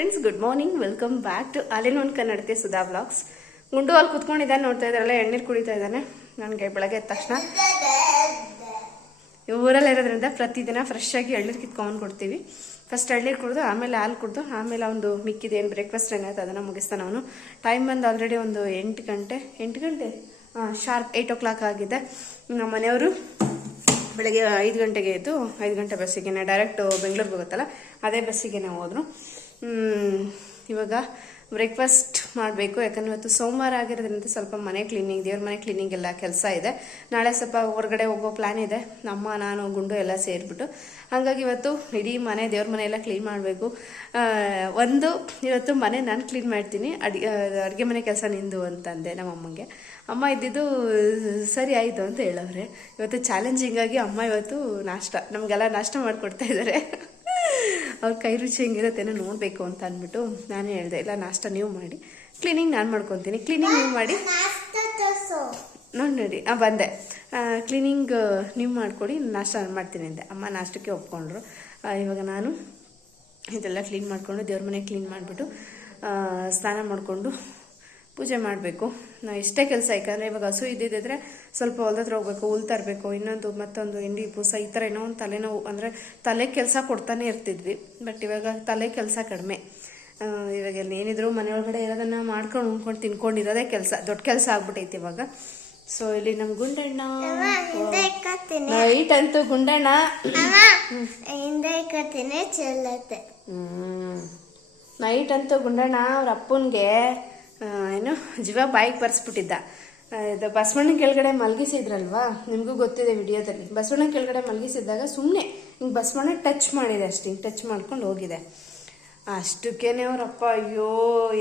Friends, good morning. Welcome back to ಅಲೆನೋನ್ ಕನ್ನಡತೆ Sudha vlogs. ಗುಂಡು ಅಲ್ಲಿ ಕುತ್ಕೊಂಡಿದ್ದಾನೆ, ನೋಡ್ತಾ ಇದ್ದಾರಲ್ಲ, ಎಣ್ಣೀರು ಕುಡಿತಾ ಇದ್ದಾನೆ. ನನಗೆ ಬೆಳಗ್ಗೆ ಎದ್ದ ತಕ್ಷಣ ಊರಲ್ಲಿ ಇರೋದ್ರಿಂದ ಪ್ರತಿದಿನ ಫ್ರೆಶ್ ಆಗಿ ಎಳ್ನೀರು ಕಿತ್ಕೊಂಡು ಕೊಡ್ತೀವಿ. ಫಸ್ಟ್ ಎಳ್ನೀರು ಕುಡಿದು ಆಮೇಲೆ ಹಾಲು ಕುಡಿದು ಆಮೇಲೆ ಒಂದು ಮಿಕ್ಕಿದ ಏನು ಬ್ರೇಕ್ಫಾಸ್ಟ್ ಏನಾಯ್ತು ಅದನ್ನು ಮುಗಿಸ್ತಾನೆ ಅವನು. ಟೈಮ್ ಬಂದು ಆಲ್ರೆಡಿ ಒಂದು 8 ಗಂಟೆ ಶಾರ್ಪ್ 8 o'clock ಆಗಿದೆ. ನಮ್ಮ ಮನೆಯವರು ಬೆಳಗ್ಗೆ 5 ಗಂಟೆಗೆ ಎದ್ದು 5 ಗಂಟೆ ಬಸ್ಸಿಗೆ ಡೈರೆಕ್ಟ್ ಬೆಂಗಳೂರಿಗೆ ಹೋಗುತ್ತಲ್ಲ, ಅದೇ ಬಸ್ಸಿಗೆ ಹೋದ್ರು. ಇವಾಗ ಬ್ರೇಕ್ಫಾಸ್ಟ್ ಮಾಡಬೇಕು. ಯಾಕಂದರೆ ಇವತ್ತು ಸೋಮವಾರ ಆಗಿರೋದ್ರಿಂದ ಸ್ವಲ್ಪ ಮನೆ ಕ್ಲೀನಿಂಗ್, ದೇವ್ರ ಮನೆ ಕ್ಲೀನಿಂಗ್ ಎಲ್ಲ ಕೆಲಸ ಇದೆ. ನಾಳೆ ಸ್ವಲ್ಪ ಹೊರಗಡೆ ಹೋಗೋ ಪ್ಲ್ಯಾನ್ ಇದೆ, ನಮ್ಮ ನಾನು ಗುಂಡು ಎಲ್ಲ ಸೇರಿಬಿಟ್ಟು. ಹಾಗಾಗಿ ಇವತ್ತು ಇಡೀ ಮನೆ, ದೇವ್ರ ಮನೆ ಎಲ್ಲ ಕ್ಲೀನ್ ಮಾಡಬೇಕು. ಇವತ್ತು ಮನೆ ನಾನು ಕ್ಲೀನ್ ಮಾಡ್ತೀನಿ, ಅಡುಗೆ ಮನೆ ಕೆಲಸ ನಿಂದು ಅಂತಂದೆ ನಮ್ಮ ಅಮ್ಮಂಗೆ. ಅಮ್ಮ ಇದ್ದಿದ್ದು ಸರಿ ಆಯಿತು ಅಂತ ಹೇಳವ್ರೆ. ಇವತ್ತು ಚಾಲೆಂಜಿಂಗಾಗಿ ಅಮ್ಮ ಇವತ್ತು ನಮಗೆಲ್ಲ ನಾಷ್ಟ ಮಾಡಿಕೊಡ್ತಾ ಇದ್ದಾರೆ. ಅವ್ರ ಕೈ ರುಚಿ ಹೆಂಗಿರುತ್ತೇನೋ ನೋಡಬೇಕು ಅಂತ ಅಂದ್ಬಿಟ್ಟು ನಾನೇ ಹೇಳಿದೆ, ಇಲ್ಲ ನಾಷ್ಟ ನೀವು ಮಾಡಿ, ಕ್ಲೀನಿಂಗ್ ನಾನು ಮಾಡ್ಕೊತೀನಿ, ಕ್ಲೀನಿಂಗ್ ನೀವು ಮಾಡಿ ನೋಡಿ. ಬಂದೆ, ಕ್ಲೀನಿಂಗ್ ನೀವು ಮಾಡಿಕೊಡಿ, ನಾಷ್ಟ ನಾನು ಮಾಡ್ತೀನಿ ಅಂದೆ. ಅಮ್ಮ ನಾಷ್ಟಕ್ಕೆ ಒಪ್ಕೊಂಡ್ರು. ಇವಾಗ ನಾನು ಇದೆಲ್ಲ ಕ್ಲೀನ್ ಮಾಡಿಕೊಂಡು ದೇವ್ರ ಮನೆ ಕ್ಲೀನ್ ಮಾಡಿಬಿಟ್ಟು ಸ್ನಾನ ಮಾಡಿಕೊಂಡು ಪೂಜೆ ಮಾಡಬೇಕು. ಇಷ್ಟೇ ಕೆಲಸ. ಯಾಕಂದರೆ ಇವಾಗ ಹಸು ಇದ್ದಿದ್ದರೆ ಸ್ವಲ್ಪ ಹೊಲ್ದ ಹತ್ರ ಹೋಗ್ಬೇಕು, ಹುಲ್ ತರಬೇಕು, ಮತ್ತೊಂದು ಹಿಂಡಿ ಪೂಸ, ಈ ಥರ ಏನೋ ಒಂದು ತಲೆನೋವು, ಅಂದರೆ ತಲೆ ಕೆಲಸ ಕೊಡ್ತಾನೆ ಇರ್ತಿದ್ವಿ. ಬಟ್ ಇವಾಗ ತಲೆ ಕೆಲಸ ಕಡಿಮೆ. ಇವಾಗ ಏನಿದ್ರು ಮನೆಯೊಳಗಡೆ ಇರೋದನ್ನು ಮಾಡ್ಕೊಂಡು ಉಣ್ಕೊಂಡು ತಿನ್ಕೊಂಡಿರೋದೇ ಕೆಲಸ, ದೊಡ್ಡ ಕೆಲಸ ಆಗ್ಬಿಟ್ಟೈತಿ ಇವಾಗ. ಸೊ ಇಲ್ಲಿ ನಮ್ಮ ಗುಂಡಣ್ಣ ನೈಟ್ ಅಂತೂ ಗುಂಡಣ್ಣ ನೈಟ್ ಅಂತೂ ಗುಂಡಣ್ಣ ಅವ್ರ ಅಪ್ಪನಿಗೆ ಏನು ಜೀವ ಬಾಯಿಗೆ ಬರ್ಸ್ಬಿಟ್ಟಿದ್ದ. ಇದು ಬಸವಣ್ಣ ಕೆಳಗಡೆ ಮಲಗಿಸಿದ್ರಲ್ವಾ, ನಿಮಗೂ ಗೊತ್ತಿದೆ ವಿಡಿಯೋದಲ್ಲಿ. ಬಸವಣ್ಣ ಕೆಳಗಡೆ ಮಲಗಿಸಿದ್ದಾಗ ಸುಮ್ಮನೆ ಹಿಂಗೆ ಬಸವಣ್ಣ ಟಚ್ ಮಾಡಿದೆ, ಅಷ್ಟು ಹಿಂಗೆ ಟಚ್ ಮಾಡ್ಕೊಂಡು ಹೋಗಿದೆ. ಅಷ್ಟಕ್ಕೇನೆ ಅವ್ರಪ್ಪ ಅಯ್ಯೋ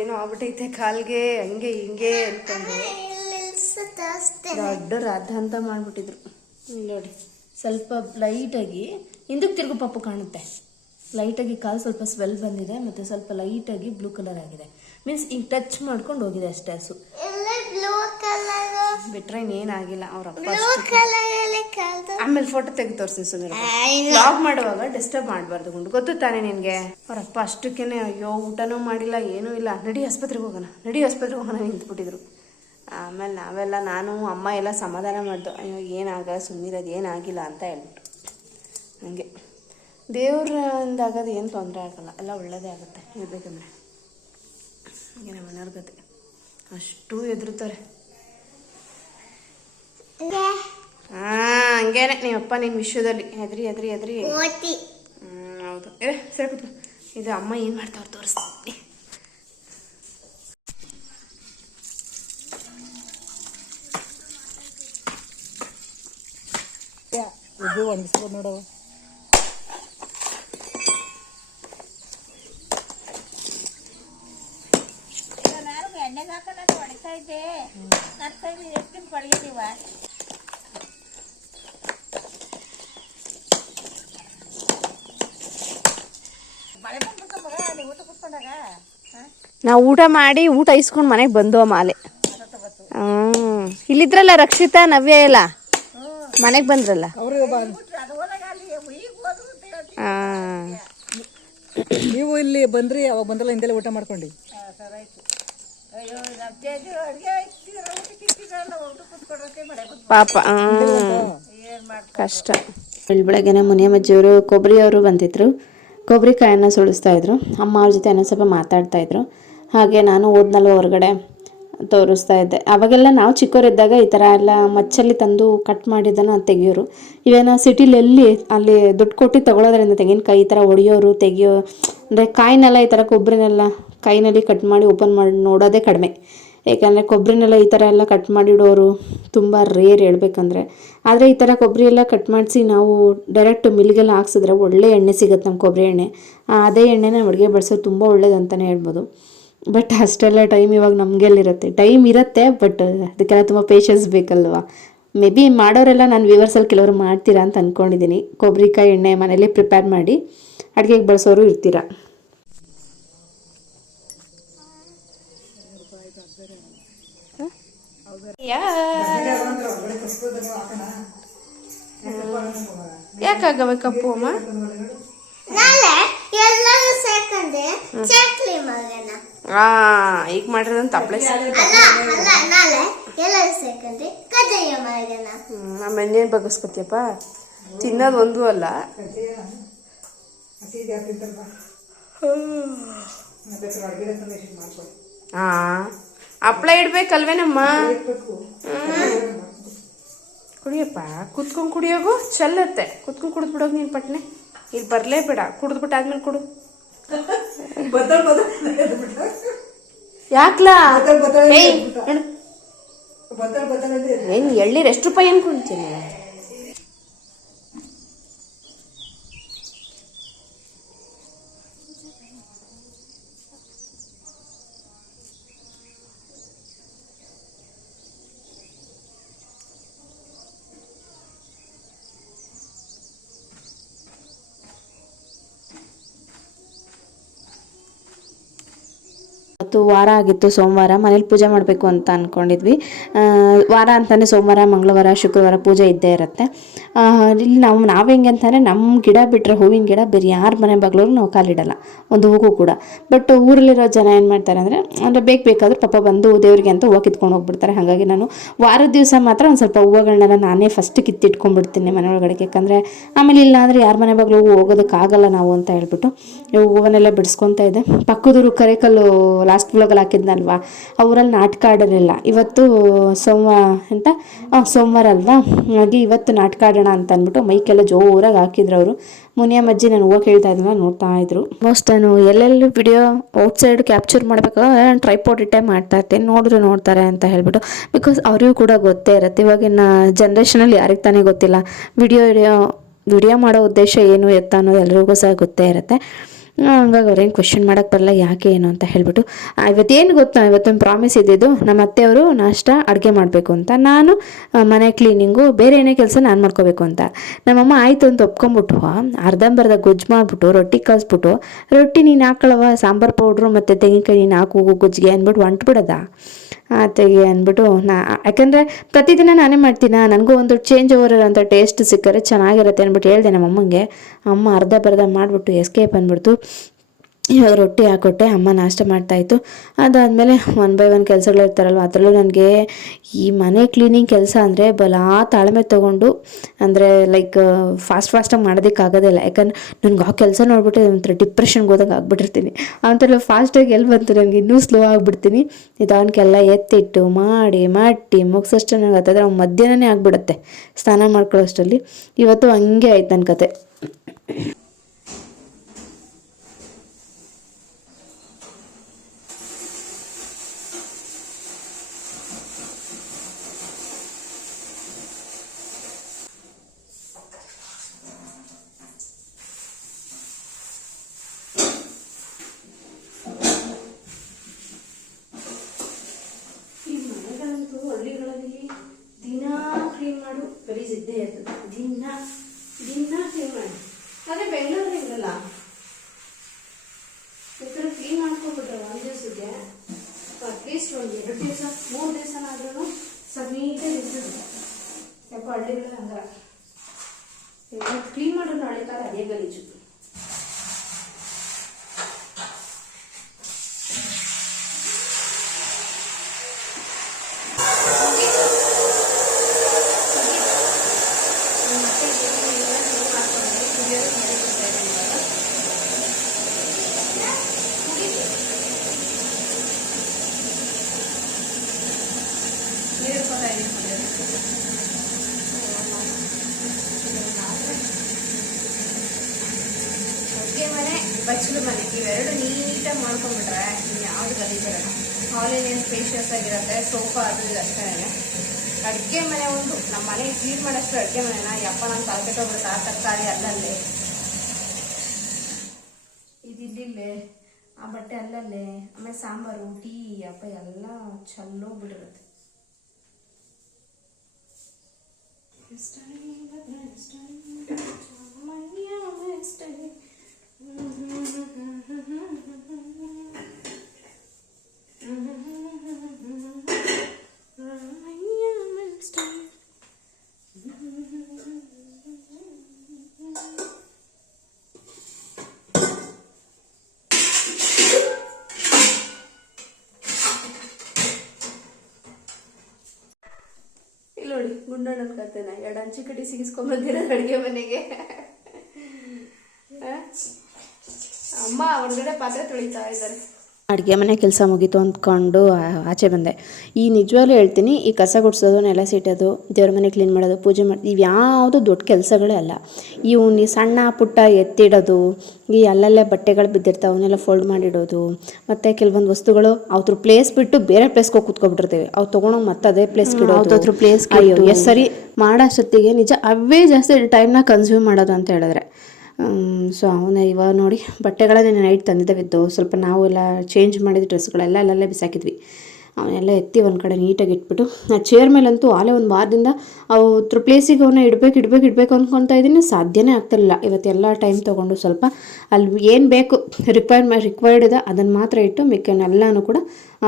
ಏನೋ ಆಗ್ಬಿಟ್ಟೈತೆ ಕಾಲ್ಗೆ, ಹಂಗೆ ಹಿಂಗೆ ಅನ್ಕೊಂಡು ದೊಡ್ಡ ರಾಧ ಅಂತ ಮಾಡ್ಬಿಟ್ಟಿದ್ರು. ನೋಡಿ, ಸ್ವಲ್ಪ ಲೈಟಾಗಿ ಹಿಂದಕ್ಕೆ ತಿರುಗು ಪಪ್ಪು ಕಾಣುತ್ತೆ. ಲೈಟಾಗಿ ಕಾಲು ಸ್ವಲ್ಪ ಸ್ವೆಲ್ ಬಂದಿದೆ, ಮತ್ತು ಸ್ವಲ್ಪ ಲೈಟಾಗಿ ಬ್ಲೂ ಕಲರ್ ಆಗಿದೆ. ಮೀನ್ಸ್ ಹಿಂಗೆ ಟಚ್ ಮಾಡ್ಕೊಂಡು ಹೋಗಿದೆ ಅಷ್ಟೇ. ಹಸು ಬಿಟ್ರೆ ಇನ್ನೇನಾಗಿಲ್ಲ. ಅವ್ರಪ್ಪ ಆಮೇಲೆ ಫೋಟೋ ತೆಗೆದು ತೋರಿಸಿ ಸುಮ್ಮನೆ. ಬ್ಲಾಗ್ ಮಾಡುವಾಗ ಡಿಸ್ಟರ್ಬ್ ಮಾಡಬಾರ್ದು ಗುಂಡು, ಗೊತ್ತು ತಾನೆ ನಿನಗೆ. ಅವ್ರಪ್ಪ ಅಷ್ಟಕ್ಕೇನೆ ಅಯ್ಯೋ ಊಟನೂ ಮಾಡಿಲ್ಲ, ಏನೂ ಇಲ್ಲ, ನಡಿ ಆಸ್ಪತ್ರೆಗೆ ಹೋಗೋಣ ನಿಂತ್ಬಿಟ್ಟಿದ್ರು. ಆಮೇಲೆ ನಾವೆಲ್ಲ, ನಾನು ಅಮ್ಮ ಎಲ್ಲ ಸಮಾಧಾನ ಮಾಡ್ದು, ಅಯ್ಯೋ ಏನಾಗ ಸುಮ್ಮನಿರೋದು, ಏನಾಗಿಲ್ಲ ಅಂತ ಹೇಳ್ಬಿಟ್ಟು. ಹಂಗೆ ದೇವ್ರಿಂದಾಗೋದು ಏನು ತೊಂದರೆ ಆಗಲ್ಲ, ಎಲ್ಲ ಒಳ್ಳೆಯದೇ ಆಗುತ್ತೆ ಇರಬೇಕಂದ್ರೆ. ಹಾಗೆ ನಮ್ಮ ಮನೆಯವ್ರ ಗತೆ ಅಷ್ಟು ಎದುರುತ್ತಾರೆ. ಹಂಗೇನೆ ನೀವಪ್ಪ ನಿಮ್ಮ ವಿಷಯದಲ್ಲಿ ಎದ್ರಿ. ಹೌದು. ಸರಿ ಕೂತ್ಕೊ. ಇದು ಅಮ್ಮ ಏನು ಮಾಡ್ತಾವ್ರು ತೋರಿಸ್ತೀನಿ. ಒಣಗಿಸ್ಬೋದು ನೋಡವ. ಎಣ್ಣೆಗೆ ಹಾಕೋಣ ಹೊಡಿತಾ ಇದ್ದೆ. ನನ್ನ ಕೈಲಿ ಎಷ್ಟು ದಿನ ಪಡೆಯೋದಿವ. ನಾವು ಊಟ ಮಾಡಿ ಊಟ ಇಸ್ಕೊಂಡು ಮನೆಗೆ ಬಂದು ಮಾಲೆ. ಇಲ್ಲಿದ್ರಲ್ಲ ರಕ್ಷಿತಾ, ನವ್ಯ ಎಲ್ಲ ಮನೆಗೆ ಬಂದ್ರಲ್ಲ. ನೀವು ಇಲ್ಲಿ ಬಂದ್ರಿ, ಅವಾಗ ಬಂದ್ರಲ್ಲ, ಹಿಂದೆಲ್ಲ ಊಟ ಮಾಡ್ಕೊಂಡು. ಪಾಪ ಕಷ್ಟ. ಬೆಳಗ್ಗೆನೆ ಮುನಿಯಮ್ಮಜ್ಜಿಯವರು ಕೊಬ್ಬರಿಯವರು ಬಂದಿದ್ರು. ಕೊಬ್ಬರಿಕಾಯನ್ನು ಸುಳಿಸ್ತಾ ಇದ್ರು. ಅಮ್ಮ ಅವ್ರ ಜೊತೆ ಏನೋ ಸ್ವಲ್ಪ ಮಾತಾಡ್ತಾ ಇದ್ರು. ಹಾಗೆ ನಾನು ಹೋದ್ನಲ್ಲ ಹೊರಗಡೆ ತೋರಿಸ್ತಾ ಇದ್ದೆ. ಅವಾಗೆಲ್ಲ ನಾವು ಚಿಕ್ಕವರಿದ್ದಾಗ ಈ ಥರ ಎಲ್ಲ ಮಚ್ಚಲ್ಲಿ ತಂದು ಕಟ್ ಮಾಡಿದ್ದನ್ನು ತೆಗಿಯೋರು. ಇವೇನೋ ಸಿಟಿಲಿ ಅಲ್ಲಿ ದುಡ್ಡು ಕೊಟ್ಟು ತಗೊಳ್ಳೋದ್ರಿಂದ ತೆಂಗಿನಕಾಯಿ ಈ ಥರ ಹೊಡಿಯೋರು, ತೆಗಿಯೋ, ಅಂದರೆ ಕಾಯಿನೆಲ್ಲ ಈ ಥರ ಕೊಬ್ಬರಿನೆಲ್ಲ ಕೈನಲ್ಲಿ ಕಟ್ ಮಾಡಿ ಓಪನ್ ಮಾಡಿ ನೋಡೋದೇ ಕಡಿಮೆ. ಏಕೆಂದರೆ ಕೊಬ್ಬರಿನೆಲ್ಲ ಈ ಥರ ಎಲ್ಲ ಕಟ್ ಮಾಡಿಡೋರು ತುಂಬ ರೇರ್ ಹೇಳ್ಬೇಕಂದ್ರೆ. ಆದರೆ ಈ ಥರ ಕೊಬ್ಬರಿ ಎಲ್ಲ ಕಟ್ ಮಾಡಿಸಿ ನಾವು ಡೈರೆಕ್ಟ್ ಮಿಲ್ಗೆಲ್ಲ ಹಾಕ್ಸಿದ್ರೆ ಒಳ್ಳೆ ಎಣ್ಣೆ ಸಿಗುತ್ತೆ, ನಮ್ಮ ಕೊಬ್ಬರಿ ಎಣ್ಣೆ. ಅದೇ ಎಣ್ಣೆನ ಅಡುಗೆ ಬಳಸೋದು ತುಂಬ ಒಳ್ಳೇದಂತಲೇ ಹೇಳ್ಬೋದು. ಬಟ್ ಅಷ್ಟೆಲ್ಲ ಟೈಮ್ ಇವಾಗ ನಮಗೆಲ್ಲಿರುತ್ತೆ. ಟೈಮ್ ಇರುತ್ತೆ, ಬಟ್ ಅದಕ್ಕೆಲ್ಲ ತುಂಬ ಪೇಷನ್ಸ್ ಬೇಕಲ್ವ. ಮೇ ಬಿ ಮಾಡೋರೆಲ್ಲ ನಾನು ವ್ಯೂವರ್ಸಲ್ಲಿ ಕೆಲವರು ಮಾಡ್ತೀರಾ ಅಂತ ಅಂದ್ಕೊಂಡಿದ್ದೀನಿ. ಕೊಬ್ಬರಿಕಾಯಿ ಎಣ್ಣೆ ಮನೇಲಿ ಪ್ರಿಪೇರ್ ಮಾಡಿ ಅಡುಗೆಗೆ ಬಳಸೋರು ಇರ್ತೀರಾ. ಯಾಕಾಗಬೇಕಪ್ಪು ಅಮ್ಮ? ನಾಳೆ ಎಲ್ಲರೂ ಸೇರ್ಕೊಂಡು ಚಕ್ಲಿ ಮಗನ ಈಗ ಮಾಡಿರೋದು ತಪ್ಪಲೆ ಅಲ್ಲ ನಾಳೆ ಎಲ್ಲ ಸೇರ್ಕೊಂಡ್ರೆ ಕಜ್ಜಾಯ ಮಗನ ಆಮೇಲೆ ಇನ್ನೇನು ಬಗ್ಗಿಸ್ಕೊತಿಯಪ್ಪ ತಿನ್ನೋದು ಒಂದು ಅಲ್ಲ ಹಾಂ ಹಪ್ಳ ಇಡ್ಬೇಕಲ್ವೇನಮ್ಮ ಕುಡಿಯಪ್ಪ ಕುತ್ಕೊಂಡು ಕುಡಿಯೋಗು ಚೆಲ್ಲತ್ತೆ ಕುತ್ಕೊಂಡು ಕುಡಿದ್ಬಿಡೋದು ನೀನು ಪಟ್ನೆ ಇಲ್ಲಿ ಬರಲೇಬೇಡ ಕುಡಿದ್ಬಿಟ್ಟು ಆದ್ಮೇಲೆ ಕುಡು ಯಾಕ್ಲಾ ಏನು ಎಳ್ಳೀರು ಎಷ್ಟು ರೂಪಾಯಿ ಅನ್ಕೊಂತೀನಿ ಇವತ್ತು ವಾರ ಆಗಿತ್ತು ಸೋಮವಾರ ಮನೇಲಿ ಪೂಜೆ ಮಾಡಬೇಕು ಅಂತ ಅಂದ್ಕೊಂಡಿದ್ವಿ ವಾರ ಅಂತಲೇ ಸೋಮವಾರ ಮಂಗಳವಾರ ಶುಕ್ರವಾರ ಪೂಜೆ ಇದ್ದೇ ಇರುತ್ತೆ ಇಲ್ಲಿ ನಾವು ಹೆಂಗೆ ಅಂತಂದರೆ ನಮ್ಮ ಗಿಡ ಬಿಟ್ಟರೆ ಹೂವಿನ ಗಿಡ ಬೇರೆ ಯಾರ ಮನೆ ಬಾಗ್ಲೂ ನಾವು ಕಾಲಿಡಲ್ಲ ಒಂದು ಹೂವು ಕೂಡ ಬಟ್ ಊರಲ್ಲಿರೋ ಜನ ಏನು ಮಾಡ್ತಾರೆ ಅಂದರೆ ಬೇಕಾದ್ರೆ ಪಾಪ ಬಂದು ದೇವರಿಗೆ ಅಂತ ಹೂವು ಕಿತ್ಕೊಂಡು ಹೋಗ್ಬಿಡ್ತಾರೆ ಹಾಗಾಗಿ ನಾನು ವಾರದ ದಿವಸ ಮಾತ್ರ ಒಂದು ಸ್ವಲ್ಪ ಹೂವುಗಳನ್ನೆಲ್ಲ ನಾನೇ ಫಸ್ಟ್ ಕಿತ್ತಿಟ್ಕೊಂಡ್ಬಿಡ್ತೀನಿ ಮನೆ ಒಳಗಡೆ ಯಾಕಂದರೆ ಆಮೇಲೆ ಇಲ್ಲ ಅಂದರೆ ಯಾರ ಮನೆ ಬಾಗ್ಲೂ ಹೋಗೋದಕ್ಕಾಗಲ್ಲ ನಾವು ಅಂತ ಹೇಳ್ಬಿಟ್ಟು ಹೂವನ್ನೆಲ್ಲ ಬಿಡಿಸ್ಕೊತಾ ಇದ್ದೆ ಪಕ್ಕದೂರು ಕರೆಕಲ್ಲು ಲಾಸ್ಟ್ ವ್ಲಾಗಲ್ಲಿ ಹಾಕಿದ್ನಲ್ವಾ ಅವರಲ್ಲಿ ನಾಟಕ ಆಡೋರಿಲ್ಲ ಇವತ್ತು ಸೋಮವಾರ ಅಲ್ವಾ ಹಾಗೆ ಇವತ್ತು ನಾಟಕ ಆಡೋಣ ಅಂತ ಅಂದ್ಬಿಟ್ಟು ಮೈಕೆಲ್ಲ ಜೋರಾಗಿ ಹಾಕಿದ್ರು ಅವರು ಮುನಿಯಮ್ಮಜ್ಜಿ ನಾನು ಹೂವು ಕೇಳ್ತಾ ಇದ್ನಲ್ಲ ನೋಡ್ತಾ ಇದ್ರು ಮೋಸ್ಟ್ ನಾನು ಎಲ್ಲೆಲ್ಲಿ ವಿಡಿಯೋ ಔಟ್ಸೈಡ್ ಕ್ಯಾಪ್ಚರ್ ಮಾಡಬೇಕಾದ್ರೆ ನಾನು ಟ್ರೈಪಾಡ್ ಇಟ್ಟೆ ಮಾಡ್ತಾ ಇರ್ತೀನಿ ನೋಡ್ತಾರೆ ಅಂತ ಹೇಳ್ಬಿಟ್ಟು ಬಿಕಾಸ್ ಅವರಿಗೂ ಕೂಡ ಗೊತ್ತೇ ಇರುತ್ತೆ ಇವಾಗಿನ ಜನ್ರೇಷನಲ್ಲಿ ಯಾರಿಗೆ ತಾನೇ ಗೊತ್ತಿಲ್ಲ ವಿಡಿಯೋ ಮಾಡೋ ಉದ್ದೇಶ ಏನು ಎತ್ತ ಅನ್ನೋದು ಎಲ್ರಿಗೂ ಸಹ ಗೊತ್ತೇ ಇರುತ್ತೆ ಹಂಗಾಗಿ ಅವ್ರೇನು ಕ್ವೆಶನ್ ಮಾಡೋಕ್ಕೆ ಬರಲ್ಲ ಯಾಕೆ ಏನು ಅಂತ ಹೇಳ್ಬಿಟ್ಟು ಇವತ್ತೇನು ಗೊತ್ತಾ ಇವತ್ತೊಂದು ಪ್ರಾಮಿಸ್ ಇದ್ದಿದ್ದು ನಮ್ಮ ಅತ್ತೆಯವರು ನಾಷ್ಟ ಅಡುಗೆ ಮಾಡಬೇಕು ಅಂತ ನಾನು ಮನೆ ಕ್ಲೀನಿಂಗು ಬೇರೆ ಏನೇ ಕೆಲಸ ನಾನು ಮಾಡ್ಕೋಬೇಕು ಅಂತ ನಮ್ಮಮ್ಮ ಆಯಿತು ಅಂತ ಒಪ್ಕೊಂಬಿಟ್ಟು ಅರ್ಧಂಬರ್ಧ ಗೊಜ್ಜು ಮಾಡಿಬಿಟ್ಟು ರೊಟ್ಟಿ ಕಲಿಸ್ಬಿಟ್ಟು ರೊಟ್ಟಿ ನೀನು ಹಾಕೊಳ್ಳವ ಸಾಂಬಾರು ಪೌಡ್ರು ಮತ್ತು ತೆಂಗಿನಕಾಯಿ ನೀನು ಹಾಕು ಗೊಜ್ಜಿಗೆ ಅಂದ್ಬಿಟ್ಟು ಹೊಂಟ್ಬಿಡೋದ ತೆಗಿ ಅಂದ್ಬಿಟ್ಟು ಯಾಕಂದರೆ ಪ್ರತಿದಿನ ನಾನೇ ಮಾಡ್ತೀನ ನನಗೂ ಒಂದು ಚೇಂಜ್ ಓವರ್ ಅಂತ ಟೇಸ್ಟ್ ಸಿಕ್ಕರೆ ಚೆನ್ನಾಗಿರುತ್ತೆ ಅಂದ್ಬಿಟ್ಟು ಹೇಳಿದೆ ನಮ್ಮಮ್ಮಂಗೆ ಅಮ್ಮ ಅರ್ಧ ಮಾಡಿಬಿಟ್ಟು ಎಸ್ಕೇಪ್ ಅಂದ್ಬಿಡ್ತು ಇವಾಗ ರೊಟ್ಟಿ ಹಾಕ್ಕೊಟ್ಟೆ ಅಮ್ಮ ನಾಷ್ಟ ಮಾಡ್ತಾಯಿತ್ತು ಅದಾದಮೇಲೆ 1 by 1 ಕೆಲಸಗಳು ಇರ್ತಾರಲ್ವ ಅದರಲ್ಲೂ ನನಗೆ ಈ ಮನೆ ಕ್ಲೀನಿಂಗ್ ಕೆಲಸ ಅಂದರೆ ಬಲಾ ತಾಳ್ಮೆ ತೊಗೊಂಡು ಅಂದರೆ ಲೈಕ್ ಫಾಸ್ಟಾಗಿ ಮಾಡೋದಕ್ಕಾಗೋದಿಲ್ಲ ಯಾಕಂದ್ರೆ ನನಗೆ ಆ ಕೆಲಸ ನೋಡ್ಬಿಟ್ಟು ಒಂಥರ ಡಿಪ್ರೆಷನ್ಗೆ ಹೋದಾಗ ಆಗ್ಬಿಟ್ಟಿರ್ತೀನಿ ಅಂತೆಲ್ಲ ಫಾಸ್ಟಾಗಿ ಎಲ್ಲಿ ಬಂತು ನನಗೆ ಇನ್ನೂ ಸ್ಲೋ ಆಗಿಬಿಡ್ತೀನಿ ಇದವನ್ನೆಲ್ಲ ಎತ್ತಿಟ್ಟು ಮಾಡಿ ಮುಗಿಸೋಷ್ಟು ನನಗೆ ಹತ್ತಿದ್ರೆ ಮಧ್ಯಾಹ್ನನೇ ಆಗಿಬಿಡುತ್ತೆ ಸ್ನಾನ ಮಾಡ್ಕೊಳ್ಳೋಷ್ಟರಲ್ಲಿ ಇವತ್ತು ಹಂಗೆ ಆಯ್ತು ನನ್ನ ಕತೆ ಹಳ್ಳಿಗಳಲ್ಲಿ ದಿನ ಕ್ಲೀನ್ ಮಾಡು ಗಲೀಜ್ ಇದ್ದೇ ಇರ್ತದೆ ದಿನ ಕ್ಲೀನ್ ಮಾಡಿ ಅದೇ ಬೆಂಗಳೂರು ಹಿಂಗಲ್ಲ ಈ ಥರ ಕ್ಲೀನ್ ಮಾಡ್ಕೊಂಡ್ಬಿಟ್ರೆ ಒಂದು ದಿವಸಕ್ಕೆ ಅಟ್ಲೀಸ್ಟ್ ಒಂದು 2 ದಿವಸ 3 ದಿವಸನಾದ್ರೂ ಸ್ವಲ್ಪ ನೀಟಾಗಿ ಇರ್ತದೆ ಯಾಕೆ ಹಳ್ಳಿಗಳ ಹಂಗ ಕ್ಲೀನ್ ಮಾಡೋದು ಹಳ್ಳಿ ಕಾಲ ಅದೇ ಗಲೀಜು ಬಚ್ಚಲು ಮನೆ ಇವೆರಡು ನೀಟಾಗಿ ಮಾಡ್ಕೊಂಡ್ಬಿಟ್ರೆ ಯಾವ್ದು ಗಲೀಜಿರಲ್ಲ ಹಾಲಿನ ಏನು ಸ್ಪೇಷಿಯಸ್ ಆಗಿರುತ್ತೆ ಸೋಫಾ ಅದು ಅಷ್ಟೇ ಅಡುಗೆ ಮನೆ ಒಂದು ನಮ್ಮ ಮನೆ ಕ್ಲೀನ್ ಮಾಡೋಷ್ಟು ಅಡುಗೆ ಮನೆನ ಯಪ್ಪ ನಾನು ಕಲ್ಕೆಟ್ಟೋಗ್ಬಿಡುತ್ತೆ ಆ ತರಕಾರಿ ಅಲ್ಲಲ್ಲೇ ಇದಿಲ್ಲೇ ಆ ಬಟ್ಟೆ ಅಲ್ಲಲ್ಲೇ ಆಮೇಲೆ ಸಾಂಬಾರು ಟೀ ಅಪ್ಪ ಎಲ್ಲ ಚಲ್ಲೋಗ್ಬಿಟ್ಟಿರುತ್ತೆ ಗುಂಡಣ್ಣ ಅನ್ಕತ್ತೇನೆ 2 ಹಂಚಿ ಕಟ್ಟಿ ಸಿಗಿಸ್ಕೊಂಬಂದಿರೋದು ಅಡುಗೆ ಮನೆಗೆ. ಅಮ್ಮ ಹೊರಗಡೆ ಪಾತ್ರೆ ತೊಳಿತಾ ಇದ್ದಾರೆ. ಅಡುಗೆ ಮನೆ ಕೆಲಸ ಮುಗೀತು ಅಂದ್ಕೊಂಡು ಆಚೆ ಬಂದೆ. ಈ ನಿಜವಾಗ್ಲೂ ಹೇಳ್ತೀನಿ, ಈ ಕಸ ಗುಡಿಸೋದು, ನೆಲ ಸಿಟ್ಟೋದು, ದೇವ್ರ ಮನೆ ಕ್ಲೀನ್ ಮಾಡೋದು, ಪೂಜೆ ಮಾಡಿ, ಇವು ಯಾವುದು ದೊಡ್ಡ ಕೆಲಸಗಳೇ ಅಲ್ಲ. ಇವು ನೀ ಸಣ್ಣ ಪುಟ್ಟ ಎತ್ತಿಡೋದು, ಈ ಅಲ್ಲಲ್ಲೇ ಬಟ್ಟೆಗಳು ಬಿದ್ದಿರ್ತಾವೆ ಅವನ್ನೆಲ್ಲ ಫೋಲ್ಡ್ ಮಾಡಿಡೋದು, ಮತ್ತು ಕೆಲವೊಂದು ವಸ್ತುಗಳು ಅವ್ರ ಪ್ಲೇಸ್ ಬಿಟ್ಟು ಬೇರೆ ಪ್ಲೇಸ್ಗೆ ಹೋಗಿ ಕೂತ್ಕೊಬಿಟ್ಟಿರ್ತೀವಿ, ಅವು ತೊಗೊಂಡೋಗಿ ಮತ್ತೆ ಅದೇ ಪ್ಲೇಸ್ಗೆ ಇಡೋದು, ಅವ್ರ ಪ್ಲೇಸ್ ಎಷ್ಟು ಸರಿ ಮಾಡೋಷ್ಟೊತ್ತಿಗೆ ನಿಜ ಅವೇ ಜಾಸ್ತಿ ಟೈಮ್ನ ಕನ್ಸ್ಯೂಮ್ ಮಾಡೋದು ಅಂತ ಹೇಳಿದ್ರೆ. ಸೊ ಅವನ್ನ ಇವಾಗ ನೋಡಿ ಬಟ್ಟೆಗಳನ್ನೇ ನೈಟ್ ತಂದಿದ್ದಾವಿದ್ದು ಸ್ವಲ್ಪ ನಾವು ಎಲ್ಲ ಚೇಂಜ್ ಮಾಡಿದ ಡ್ರೆಸ್ಗಳೆಲ್ಲ ಅಲ್ಲಲ್ಲೇ ಬಿಸಾಕಿದ್ವಿ. ಅವನ್ನೆಲ್ಲ ಎತ್ತಿ ಒಂದು ಕಡೆ ನೀಟಾಗಿ ಇಟ್ಬಿಟ್ಟು, ಆ ಚೇರ್ ಮೇಲಂತೂ ಆಲೇ ಒಂದು ವಾರದಿಂದ ಅವ್ರ ಪ್ಲೇಸಿಗೆ ಅವನ್ನ ಇಡಬೇಕು ಅಂದ್ಕೊತಾ ಇದ್ದೀನಿ, ಸಾಧ್ಯನೇ ಆಗ್ತಿರಲಿಲ್ಲ. ಇವತ್ತೆಲ್ಲ ಟೈಮ್ ತೊಗೊಂಡು ಸ್ವಲ್ಪ ಅಲ್ಲಿ ಏನು ಬೇಕು ರಿಕ್ವೈರ್ಡ್ ಇದೆ ಅದನ್ನು ಮಾತ್ರ ಇಟ್ಟು ಮಿಕ್ಕನ್ನೆಲ್ಲನೂ ಕೂಡ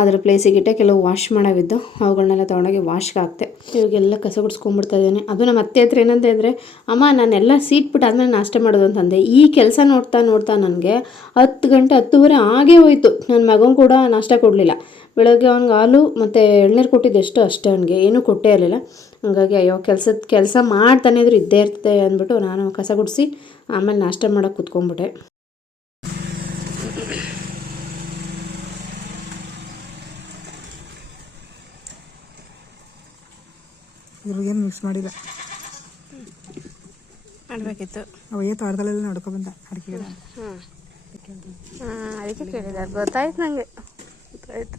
ಅದರ ಪ್ಲೇಸಿಗೆ ಇಟ್ಟೆ. ಕೆಲವು ವಾಶ್ ಮಾಡೋವಿದ್ದು ಅವುಗಳನ್ನೆಲ್ಲ ತೊಗೊಂಡೋಗಿ ವಾಶ್ಗೆ ಹಾಕ್ತೆ. ಇವಾಗೆಲ್ಲ ಕಸ ಗುಡಿಸ್ಕೊಂಡ್ಬಿಡ್ತಾ ಇದ್ದೇನೆ. ಅದು ನಮ್ಮ ಅತ್ತೆ ಹತ್ರ ಏನಂತ ಅಂದರೆ, ಅಮ್ಮ ನಾನೆಲ್ಲ ಸೀಟ್ಬಿಟ್ಟು ಆದಮೇಲೆ ನಾಷ್ಟ ಮಾಡೋದು ಅಂತಂದೆ. ಈ ಕೆಲಸ ನೋಡ್ತಾ ನನಗೆ 10 ಗಂಟೆ 10:30 ಆಗೇ ಹೋಯಿತು. ನನ್ನ ಮಗನ ಕೂಡ ನಾಷ್ಟ ಕೊಡಲಿಲ್ಲ. ಬೆಳಗ್ಗೆ ಅವ್ನಿಗೆ ಹಾಲು ಮತ್ತು ಎಳ್ನೀರು ಕೊಟ್ಟಿದ್ದೆಷ್ಟು ಅಷ್ಟೇ, ಅವನಿಗೆ ಏನೂ ಕೊಟ್ಟೇ ಇರಲಿಲ್ಲ. ಹಾಗಾಗಿ ಅಯ್ಯೋ ಕೆಲಸ ಮಾಡ್ತಾನೆ ಇದ್ರೆ ಇದ್ದೇ ಇರ್ತದೆ ಅಂದ್ಬಿಟ್ಟು ನಾನು ಕಸ ಗುಡಿಸಿ ಆಮೇಲೆ ನಾಷ್ಟ ಮಾಡೋಕ್ಕೆ ಕೂತ್ಕೊಂಡ್ಬಿಟ್ಟೆ. ಇವ್ರಿಗೇನು ಮಿಕ್ಸ್ ಮಾಡಿಲ್ಲ, ಮಾಡಬೇಕಿತ್ತು. ಅವು ತೋಟದಲ್ಲೆಲ್ಲ ನೋಡ್ಕೊಬಂದ ಅಡಿಕೆ ಗಿಡ. ಅದಕ್ಕೆ ಕೇಳಿದ, ಗೊತ್ತಾಯ್ತು ನನಗೆ, ಗೊತ್ತಾಯ್ತು.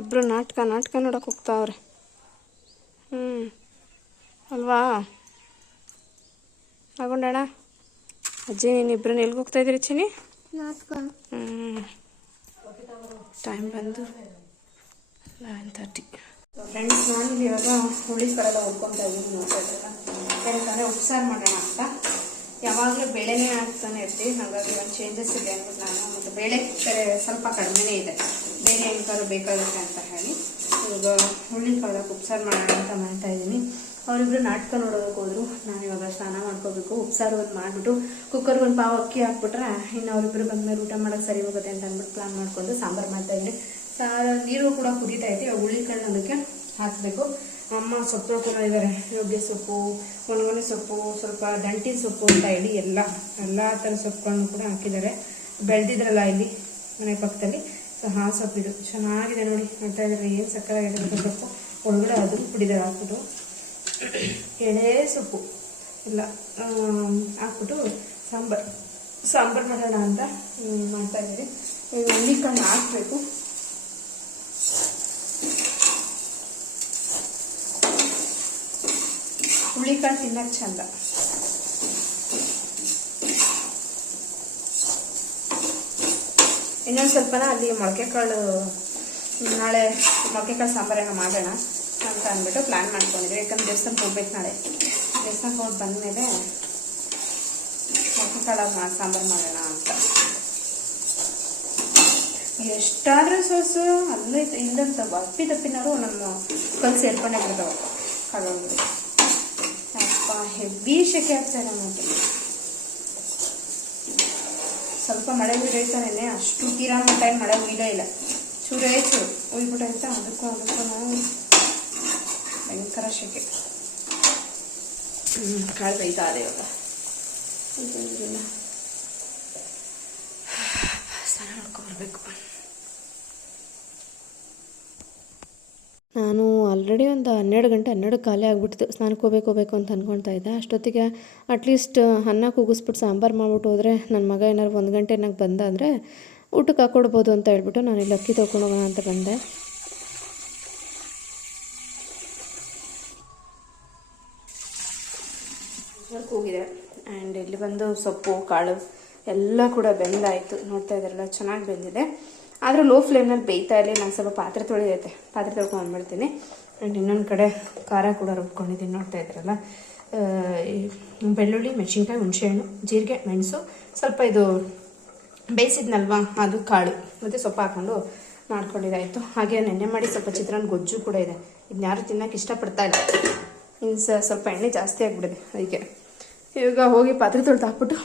ಇಬ್ಬರು ನಾಟಕ ನೋಡೋಕೆ ಹೋಗ್ತಾವ್ರೆ. ಅಲ್ವಾ ಆಗೊಂಡಣ್ಣ? ಅಜ್ಜಿ ನೀನು ಇಬ್ಬರನ್ನ ಎಲ್ಲಿಗೆ ಹೋಗ್ತಾ ಇದ್ದೀರಿ ಚಿನಿ? ಟೈಮ್ ಬಂದು 11:30. ಫ್ರೆಂಡ್ಸ್, ನಾನು ಇವಾಗ ಹುಳಿ ಕಡೆಲ್ಲ ಹುಡ್ಕೊತಾ ಇದ್ದೀನಿ. ನೋಡ್ತಾ ಇದ್ರಲ್ಲ, ಯಾಕಂದರೆ ಉಪ್ಸಾರು ಮಾಡೋಣ ಅಂತ. ಯಾವಾಗಲೂ ಬೇಳೆನೇ ಹಾಕ್ತಾನೆ ಇರ್ತೀವಿ, ಹಾಗಾಗಿ ಒಂದು ಚೇಂಜಸ್ ಇದೆ ಅಂದ್ಬಿಟ್ಟು ನಾನು, ಮತ್ತು ಬೇಳೆ ಸ್ವಲ್ಪ ಕಡಿಮೆನೇ ಇದೆ, ಬೇರೆ ಏನಕ್ಕಾದ್ರೂ ಬೇಕಾಗುತ್ತೆ ಅಂತ ಹೇಳಿ ಇವಾಗ ಹುಳಿ ಕಾಳಕ್ಕೆ ಉಪ್ಸಾರು ಮಾಡೋಣ ಅಂತ ಮಾಡ್ತಾ ಇದ್ದೀನಿ. ಅವರಿಬ್ರು ನಾಟಕ ನೋಡೋದಕ್ಕೆ ಹೋದ್ರು. ನಾನು ಇವಾಗ ಸ್ನಾನ ಮಾಡ್ಕೋಬೇಕು. ಉಪ್ಸಾರು ಒಂದು ಮಾಡಿಬಿಟ್ಟು ಕುಕ್ಕರ್ಗೆ ಒಂದು ಪಾವು ಅಕ್ಕಿ ಹಾಕ್ಬಿಟ್ರೆ ಇನ್ನು ಅವರಿಬ್ರು ಬಂದ್ಮೇಲೆ ಊಟ ಮಾಡೋಕ್ಕೆ ಸರಿ ಹೋಗುತ್ತೆ ಅಂತ ಅಂದ್ಬಿಟ್ಟು ಪ್ಲಾನ್ ಮಾಡಿಕೊಂಡು ಸಾಂಬಾರು ಮಾಡ್ತಾಯಿದ್ದೀನಿ. ನೀರು ಕೂಡ ಕುದೀತಾ ಐತಿ. ಹುಳಿಕಾಳು ಅದಕ್ಕೆ ಹಾಕಬೇಕು. ಅಮ್ಮ ಸೊಪ್ಪು ತೊಳ್ಕೊಂಡು ಇದ್ದಾರೆ. ನುಗ್ಗೆ ಸೊಪ್ಪು, ಒಣಗೊನೆ ಸೊಪ್ಪು, ಸ್ವಲ್ಪ ದಂಟಿನ ಸೊಪ್ಪು ಅಂತ ಹೇಳಿ ಎಲ್ಲ ಥರ ಸೊಪ್ಪುಗಳನ್ನು ಕೂಡ ಹಾಕಿದ್ದಾರೆ. ಬೆಳೆದಿದ್ರಲ್ಲ ಇಲ್ಲಿ ಮನೆ ಪಕ್ಕದಲ್ಲಿ, ಸೊ ಆ ಸೊಪ್ಪಿದು ಚೆನ್ನಾಗಿದೆ ನೋಡಿ, ನೋಡ್ತಾ ಇದ್ದಾರೆ ಏನು ಸಕ್ಕತ್ತಾಗಿದೆ ಸೊಪ್ಪು. ಒಳಗಡೆ ಅದನ್ನು ಪುಡಿದಾರೆ ಹಾಕ್ಬಿಟ್ಟು, ಎಳೆ ಸೊಪ್ಪು ಎಲ್ಲ ಹಾಕ್ಬಿಟ್ಟು ಸಾಂಬಾರು ಮಾಡೋಣ ಅಂತ ಮಾಡ್ತಾ ಇದ್ದೀವಿ. ಈಗ ಹುಳಿಕಾಳು ಹಾಕಬೇಕು. ಹುಳಿಕಾಳು ತಿನ್ನಕ್ಕೆ ಚಂದ. ಇನ್ನೊಂದು ಸ್ವಲ್ಪನ ಅಲ್ಲಿ ಮೊಳಕೆ ಕಾಳು, ನಾಳೆ ಮೊಳಕೆ ಕಾಳು ಸಾಂಬಾರೇನೋ ಮಾಡೋಣ ಅಂತ ಅಂದ್ಬಿಟ್ಟು ಪ್ಲ್ಯಾನ್ ಮಾಡ್ಕೊಂಡಿದ್ವಿ. ಯಾಕಂದ್ರೆ ದೇವಸ್ಥಾನಕ್ಕೆ ಹೋಗ್ಬೇಕು. ನಾಳೆ ದೇವಸ್ಥಾನಕ್ಕೆ ಹೋಗಿ ಬಂದಮೇಲೆ ಮೊಳಕೆ ಕಾಳು ಸಾಂಬಾರು ಮಾಡೋಣ ಅಂತ. ಎಷ್ಟಾದರೂ ಸೋಸು ಅಲ್ಲೇ ಇಲ್ಲಂತ ತಪ್ಪಿನಾರು ನಮ್ಮ ಕಲ್ ಸೇರ್ಕೊಂಡೇ ಬಿಡ್ತಾವೆ ಕಾಳುಗಳು. ಅಪ್ಪ ಹೆವಿ ಶೆಕೆ ಆಗ್ತಾಯಿದೆ ನಮಗೆ. ಸ್ವಲ್ಪ ಮಳೆ ಹುಯ್ದೈತಾನೆ, ಅಷ್ಟು ತೀರಾ ಟೈಮ್ ಮಳೆ ಹುಯ್ಲೇ ಇಲ್ಲ. ಸುರೇಶು ಹೋಗ್ಬಿಟ್ಟೈತೆ. ಅದಕ್ಕೂ ಭಯಂಕರ ಶೆಕೆ. ಕಾಳು ಬೇಯ್ತಾ ಇದೆ ಇವಾಗ. ಸ್ನಾನ ಮಾಡ್ಕೊಂಬರ್ಬೇಕು. ನಾನು ಆಲ್ರೆಡಿ ಒಂದು 12 ಖಾಲಿ ಆಗಿಬಿಡ್ತು. ಸ್ನಾನಕ್ಕೆ ಹೋಗ್ಬೇಕು ಅಂತ ಅಂದ್ಕೊಳ್ತಾ ಇದ್ದೆ. ಅಷ್ಟೊತ್ತಿಗೆ ಅಟ್ಲೀಸ್ಟ್ ಅನ್ನ ಕೂಗಿಸ್ಬಿಟ್ಟು ಸಾಂಬಾರು ಮಾಡ್ಬಿಟ್ಟು ಹೋದರೆ ನನ್ನ ಮಗ ಏನಾದ್ರು 1 ಗಂಟೆನಾಗ ಬಂದ ಅಂದರೆ ಊಟಕ್ಕೆ ಹಾಕ್ಕೊಡ್ಬೋದು ಅಂತ ಹೇಳ್ಬಿಟ್ಟು ನಾನು ಇಲ್ಲಿ ಅಕ್ಕಿ ತೊಗೊಂಡು ಹೋಗೋಣ ಅಂತ ಬಂದೆ. ಕೂಗಿದೆ. ಆ್ಯಂಡ್ ಇಲ್ಲಿ ಬಂದು ಸೊಪ್ಪು ಕಾಳು ಎಲ್ಲ ಕೂಡ ಬೆಂದಾಯಿತು. ನೋಡ್ತಾ ಇದ್ದಾರಲ್ಲ, ಚೆನ್ನಾಗಿ ಬೆಂದಿದೆ. ಆದರೂ ಲೋ ಫ್ಲೇಮ್ನಲ್ಲಿ ಬೇಯ್ತಾ ಇರಲಿ. ನಾನು ಸ್ವಲ್ಪ ಪಾತ್ರೆ ತೊಳಿದೈತೆ, ಪಾತ್ರೆ ತೊಳ್ಕೊಂಡ್ಬಿಡ್ತೀನಿ. ಆ್ಯಂಡ್ ಇನ್ನೊಂದು ಕಡೆ ಖಾರ ಕೂಡ ರುಬ್ಕೊಂಡಿದ್ದೀನಿ. ನೋಡ್ತಾ ಇದ್ದೀರಲ್ಲ, ಬೆಳ್ಳುಳ್ಳಿ, ಮೆಣಸಿನ್ಕಾಯಿ, ಹುಣಸೆಹಣ್ಣು, ಜೀರಿಗೆ, ಮೆಣಸು, ಸ್ವಲ್ಪ ಇದು ಬೇಯಿಸಿದ್ನಲ್ವಾ ಅದು ಕಾಳು ಮತ್ತು ಸೊಪ್ಪು ಹಾಕ್ಕೊಂಡು ಮಾಡ್ಕೊಂಡಿದ್ದಾಯಿತು. ಹಾಗೆ ನೆನ್ನೆ ಮಾಡಿ ಸ್ವಲ್ಪ ಚಿತ್ರಾನ್ನ ಗೊಜ್ಜು ಕೂಡ ಇದೆ. ಇದನ್ನ ಯಾರು ತಿನ್ನೋಕೆ ಇಷ್ಟಪಡ್ತಾ ಇಲ್ಲ. ಇನ್ನು ಸ್ವಲ್ಪ ಎಣ್ಣೆ ಜಾಸ್ತಿ ಆಗಿಬಿಡಿದೆ. ಅದಕ್ಕೆ ಇವಾಗ ಹೋಗಿ ಪಾತ್ರೆ ತೊಳೆದು ಹಾಕ್ಬಿಟ್ಟು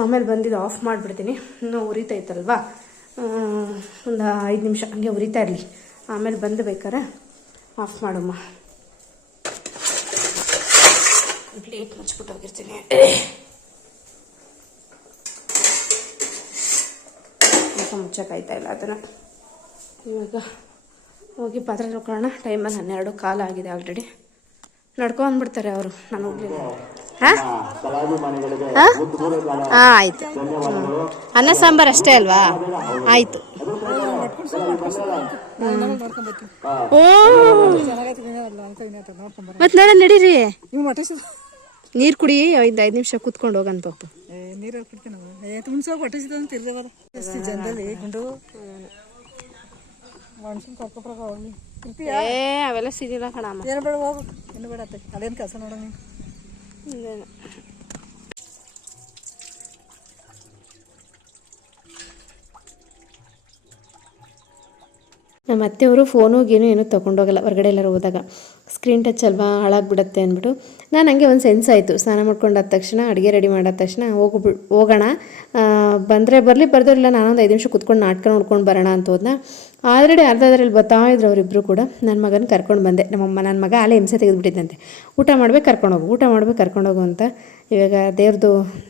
ಆಮೇಲೆ ಬಂದಿದ್ದು ಆಫ್ ಮಾಡಿಬಿಡ್ತೀನಿ. ಇನ್ನೂ ಉರಿತೈತಲ್ವಾ, ಒಂದು 5 ನಿಮಿಷ ಹಂಗೆ ಉರಿತಾ ಇರಲಿ. ಆಮೇಲೆ ಬಂದು ಬೇಕಾರೆ ಆಫ್ ಮಾಡಮ್ಮ. ಪ್ಲೇಟ್ ಮುಚ್ಚಿಬಿಟ್ಟು ಹೋಗಿರ್ತೀನಿ. ಮುಚ್ಚಕ್ಕಾಯ್ತಾ ಇಲ್ಲ ಅದನ್ನು. ಇವಾಗ ಹೋಗಿ ಪಾತ್ರೆ ತೊಳ್ಕೊಳ್ಳೋಣ. ಟೈಮಲ್ಲಿ 12 ಆಗಿದೆ ಆಲ್ರೆಡಿ. ನಡ್ಕೊಂಡ್ಬಿಡ್ತಾರೆ ಅವರು. ನಾನು ಹೋಗ್ಲಿಲ್ಲ. ಹಾಂ ಆಯಿತು. ಅನ್ನ ಸಾಂಬಾರು ಅಷ್ಟೇ ಅಲ್ವಾ? ಆಯಿತು. ಓ ಮತ್ತೆ ನಾಳೆ ನಡೀರಿ. ನೀರು ಕುಡಿ. 5 ನಿಮಿಷ ಕೂತ್ಕೊಂಡು ಹೋಗಂತ ಪಾಪ. ನೀರು ಜನದಲ್ಲಿ ಗುಂಡು ಅವೆಲ್ಲ ಸಿಗಿಲ್ಲ ಕಣಮ್ಮ. ಏನು ಬೇಡ, ಹೋಗು. ಇನ್ನು ಬೇಡ ಅತ್ತೆ. ಅದೇನು ಕೆಲಸ ನೋಡೋಣ. ನಮ್ಮ ಅತ್ತೆಯವರು ಫೋನು ಏನೂ ತೊಗೊಂಡೋಗಲ್ಲ ಹೊರಗಡೆ ಎಲ್ಲರೂ ಹೋದಾಗ. ಸ್ಕ್ರೀನ್ ಟಚ್ ಅಲ್ವಾ, ಹಾಳಾಗ್ಬಿಡತ್ತೆ ಅಂದ್ಬಿಟ್ಟು. ನಾನು ಹಂಗೆ ಒಂದು ಸೆನ್ಸ್ ಆಯಿತು. ಸ್ನಾನ ಮಾಡ್ಕೊಂಡಾದ ತಕ್ಷಣ, ಅಡುಗೆ ರೆಡಿ ಮಾಡಾದ ತಕ್ಷಣ ಹೋಗೋಣ, ಬಂದರೆ ಬರಲಿ, ಬರ್ದಿರಲಿಲ್ಲ. ನಾನೊಂದು 5 ನಿಮಿಷ ಕುತ್ಕೊಂಡು ನಾಟಕ ನೋಡ್ಕೊಂಡು ಬರೋಣ ಅಂತ ಹೋದ್ನ. ಆಲ್ರೆಡಿ ಅರ್ಧದ್ರಲ್ಲಿ ಬರ್ತಾಯಿದ್ರು ಅವರಿಬ್ಬರು ಕೂಡ. ನನ್ನ ಮಗನ ಕರ್ಕೊಂಡು ಬಂದೆ. ನನ್ನ ಮಗ ಅಲ್ಲೇ ಹಿಂಸೆ ತೆಗೆದುಬಿಟ್ಟಿದ್ದಂತೆ. ಊಟ ಮಾಡ್ಬೇಕು ಕರ್ಕೊಂಡೋಗು ಅಂತ. ಇವಾಗ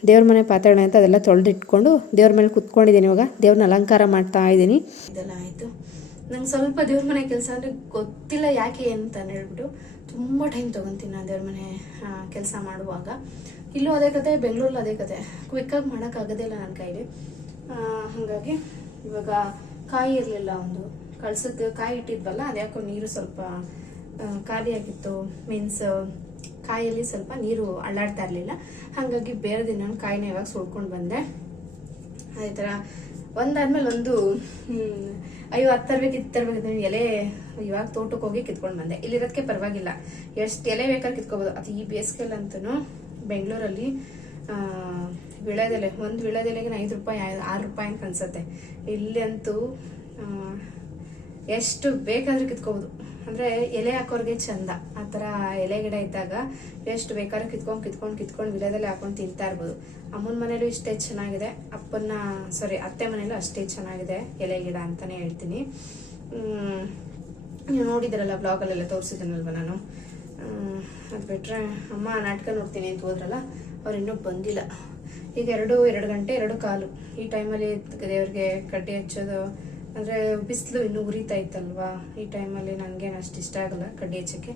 ದೇವ್ರ ಮನೆ ಪಾತ್ರೆ ಅಂತ ಅದೆಲ್ಲ ತೊಳೆದಿಟ್ಕೊಂಡು ದೇವ್ರ ಮೇಲೆ ಕುತ್ಕೊಂಡಿದ್ದೀನಿ. ಇವಾಗ ದೇವ್ರನ್ನ ಅಲಂಕಾರ ಮಾಡ್ತಾ ಇದ್ದೀನಿ. ಇದೆಲ್ಲ ಆಯಿತು. ನಂಗೆ ಸ್ವಲ್ಪ ದೇವ್ರ ಮನೆ ಕೆಲಸ ಅಂದರೆ ಗೊತ್ತಿಲ್ಲ ಯಾಕೆ ಅಂತ ಹೇಳ್ಬಿಟ್ಟು ತುಂಬ ಟೈಮ್ ತೊಗೊತೀನಿ ನಾನು ದೇವ್ರ ಮನೆ ಕೆಲಸ ಮಾಡುವಾಗ. ಇಲ್ಲೂ ಅದೇ ಕತೆ, ಬೆಂಗಳೂರಲ್ಲಿ ಅದೇ ಕತೆ. ಕ್ವಿಕ್ಕಾಗಿ ಮಾಡೋಕ್ಕಾಗೋದೇ ಇಲ್ಲ ನನ್ನ ಕೈಲಿ. ಹಾಗಾಗಿ ಇವಾಗ ಕಾಯಿ ಇರಲಿಲ್ಲ. ಒಂದು ಕಳ್ಸಕ್ಕೆ ಕಾಯಿ ಇಟ್ಟಿದ್ವಲ್ಲ, ಅದ್ಯಾಕೋ ನೀರು ಸ್ವಲ್ಪ ಖಾಲಿಯಾಗಿತ್ತು. ಮೀನ್ಸ್ ಕಾಯಲ್ಲಿ ಸ್ವಲ್ಪ ನೀರು ಅಳ್ಳಾಡ್ತಾ ಇರಲಿಲ್ಲ. ಹಾಗಾಗಿ ಬೇರೆ ದಿನ ಕಾಯಿನ ಇವಾಗ ಸುಳ್ಕೊಂಡು ಬಂದೆ. ಅದೇ ಥರ ಒಂದಾದ್ಮೇಲೆ ಒಂದು ಅಯ್ಯೋ ಅದು ತರಬೇಕಿತ್ತು ಎಲೆ. ಇವಾಗ ತೋಟಕ್ಕೆ ಹೋಗಿ ಕಿತ್ಕೊಂಡು ಬಂದೆ. ಇಲ್ಲಿರೋದಕ್ಕೆ ಪರವಾಗಿಲ್ಲ, ಎಷ್ಟು ಎಲೆ ಬೇಕಾದ್ರೆ ಕಿತ್ಕೋಬೋದು. ಅದು ಈ ಬೇಸಿಗೆಲ್ಲಂತೂ ಬೆಂಗಳೂರಲ್ಲಿ ವಿಳೆದೆಲೆ, ಒಂದು ವಿಳೆದೆಲೆಗೆ 5 ರೂಪಾಯಿ 6 ರೂಪಾಯಿ ಅಂತ ಅನ್ಸುತ್ತೆ. ಇಲ್ಲಿ ಅಂತೂ ಎಷ್ಟು ಬೇಕಾದ್ರೂ ಕಿತ್ಕೋಬೋದು. ಅಂದರೆ ಎಲೆ ಹಾಕೋರಿಗೆ ಚಂದ. ಆ ಥರ ಎಲೆ ಗಿಡ ಇದ್ದಾಗ ಎಷ್ಟು ಬೇಕಾದ್ರೂ ಕಿತ್ಕೊಂಡು ವಿಳೆದೆಲೆ ಹಾಕೊಂಡು ತಿಂತಾ ಇರ್ಬೋದು. ಅಮ್ಮನ ಮನೇಲೂ ಇಷ್ಟೇ ಚೆನ್ನಾಗಿದೆ, ಅತ್ತೆ ಮನೇಲೂ ಅಷ್ಟೇ ಚೆನ್ನಾಗಿದೆ ಎಲೆ ಗಿಡ ಅಂತಲೇ ಹೇಳ್ತೀನಿ. ನೀವು ನೋಡಿದ್ರಲ್ಲ ಬ್ಲಾಗಲ್ಲೆಲ್ಲ ತೋರಿಸಿದ್ದೀನಲ್ವ ನಾನು. ಅದು ಬಿಟ್ಟರೆ ಅಮ್ಮ ನಾಟಕ ನೋಡ್ತೀನಿ ಅಂತ ಹೋದ್ರಲ್ಲ, ಅವ್ರು ಇನ್ನೂ ಬಂದಿಲ್ಲ. ಈಗ 2 ಗಂಟೆ 2:15 ಈ ಟೈಮಲ್ಲಿ ದೇವ್ರಿಗೆ ಕಡ್ಡಿ ಹಚ್ಚೋದು. ಅಂದರೆ ಬಿಸಿಲು ಇನ್ನೂ ಉರಿತಾ ಇತ್ತಲ್ವಾ, ಈ ಟೈಮಲ್ಲಿ ನನಗೇನು ಅಷ್ಟು ಇಷ್ಟ ಆಗಲ್ಲ ಕಡ್ಡಿ ಹಚ್ಚೋಕ್ಕೆ.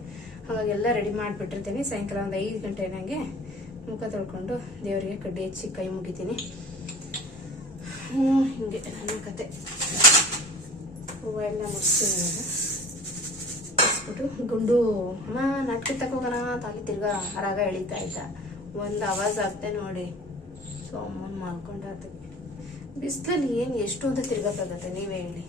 ಹಾಗಾಗಿ ಎಲ್ಲ ರೆಡಿ ಮಾಡಿಬಿಟ್ಟಿರ್ತೀನಿ. ಸಾಯಂಕಾಲ ಒಂದು 5 ಗಂಟೆ ನನಗೆ ಮುಖ ತೊಳ್ಕೊಂಡು ದೇವರಿಗೆ ಕಡ್ಡಿ ಹಚ್ಚಿ ಕೈ ಮುಗಿತೀನಿ. ಹಿಂಗೆ ನನ್ನ ಕತೆ. ಹೂವು ಎಲ್ಲ ಮುಗಿಸ್ತೀನಿ. ಮುಗಿಸ್ಬಿಟ್ಟು ಗುಂಡು ಅಮ್ಮ ನಾಟಕ ತಗೋಗೋಣ ತಾಲಿ ತಿರ್ಗಾ ಹರಾಗ ಎಳಿತಾ ಇದ್ದ. ಒಂದು ಆವಾಜ್ ಆಗ್ತೆ ನೋಡಿ, ಸೊ ಅಮ್ಮನ ಮಾಡ್ಕೊಂಡಾತ. ಬಿಸಿಲಲ್ಲಿ ಏನು ಎಷ್ಟು ಅಂತ ತಿರ್ಗೋಕ್ಕಾಗತ್ತೆ ನೀವೇ ಹೇಳಿ.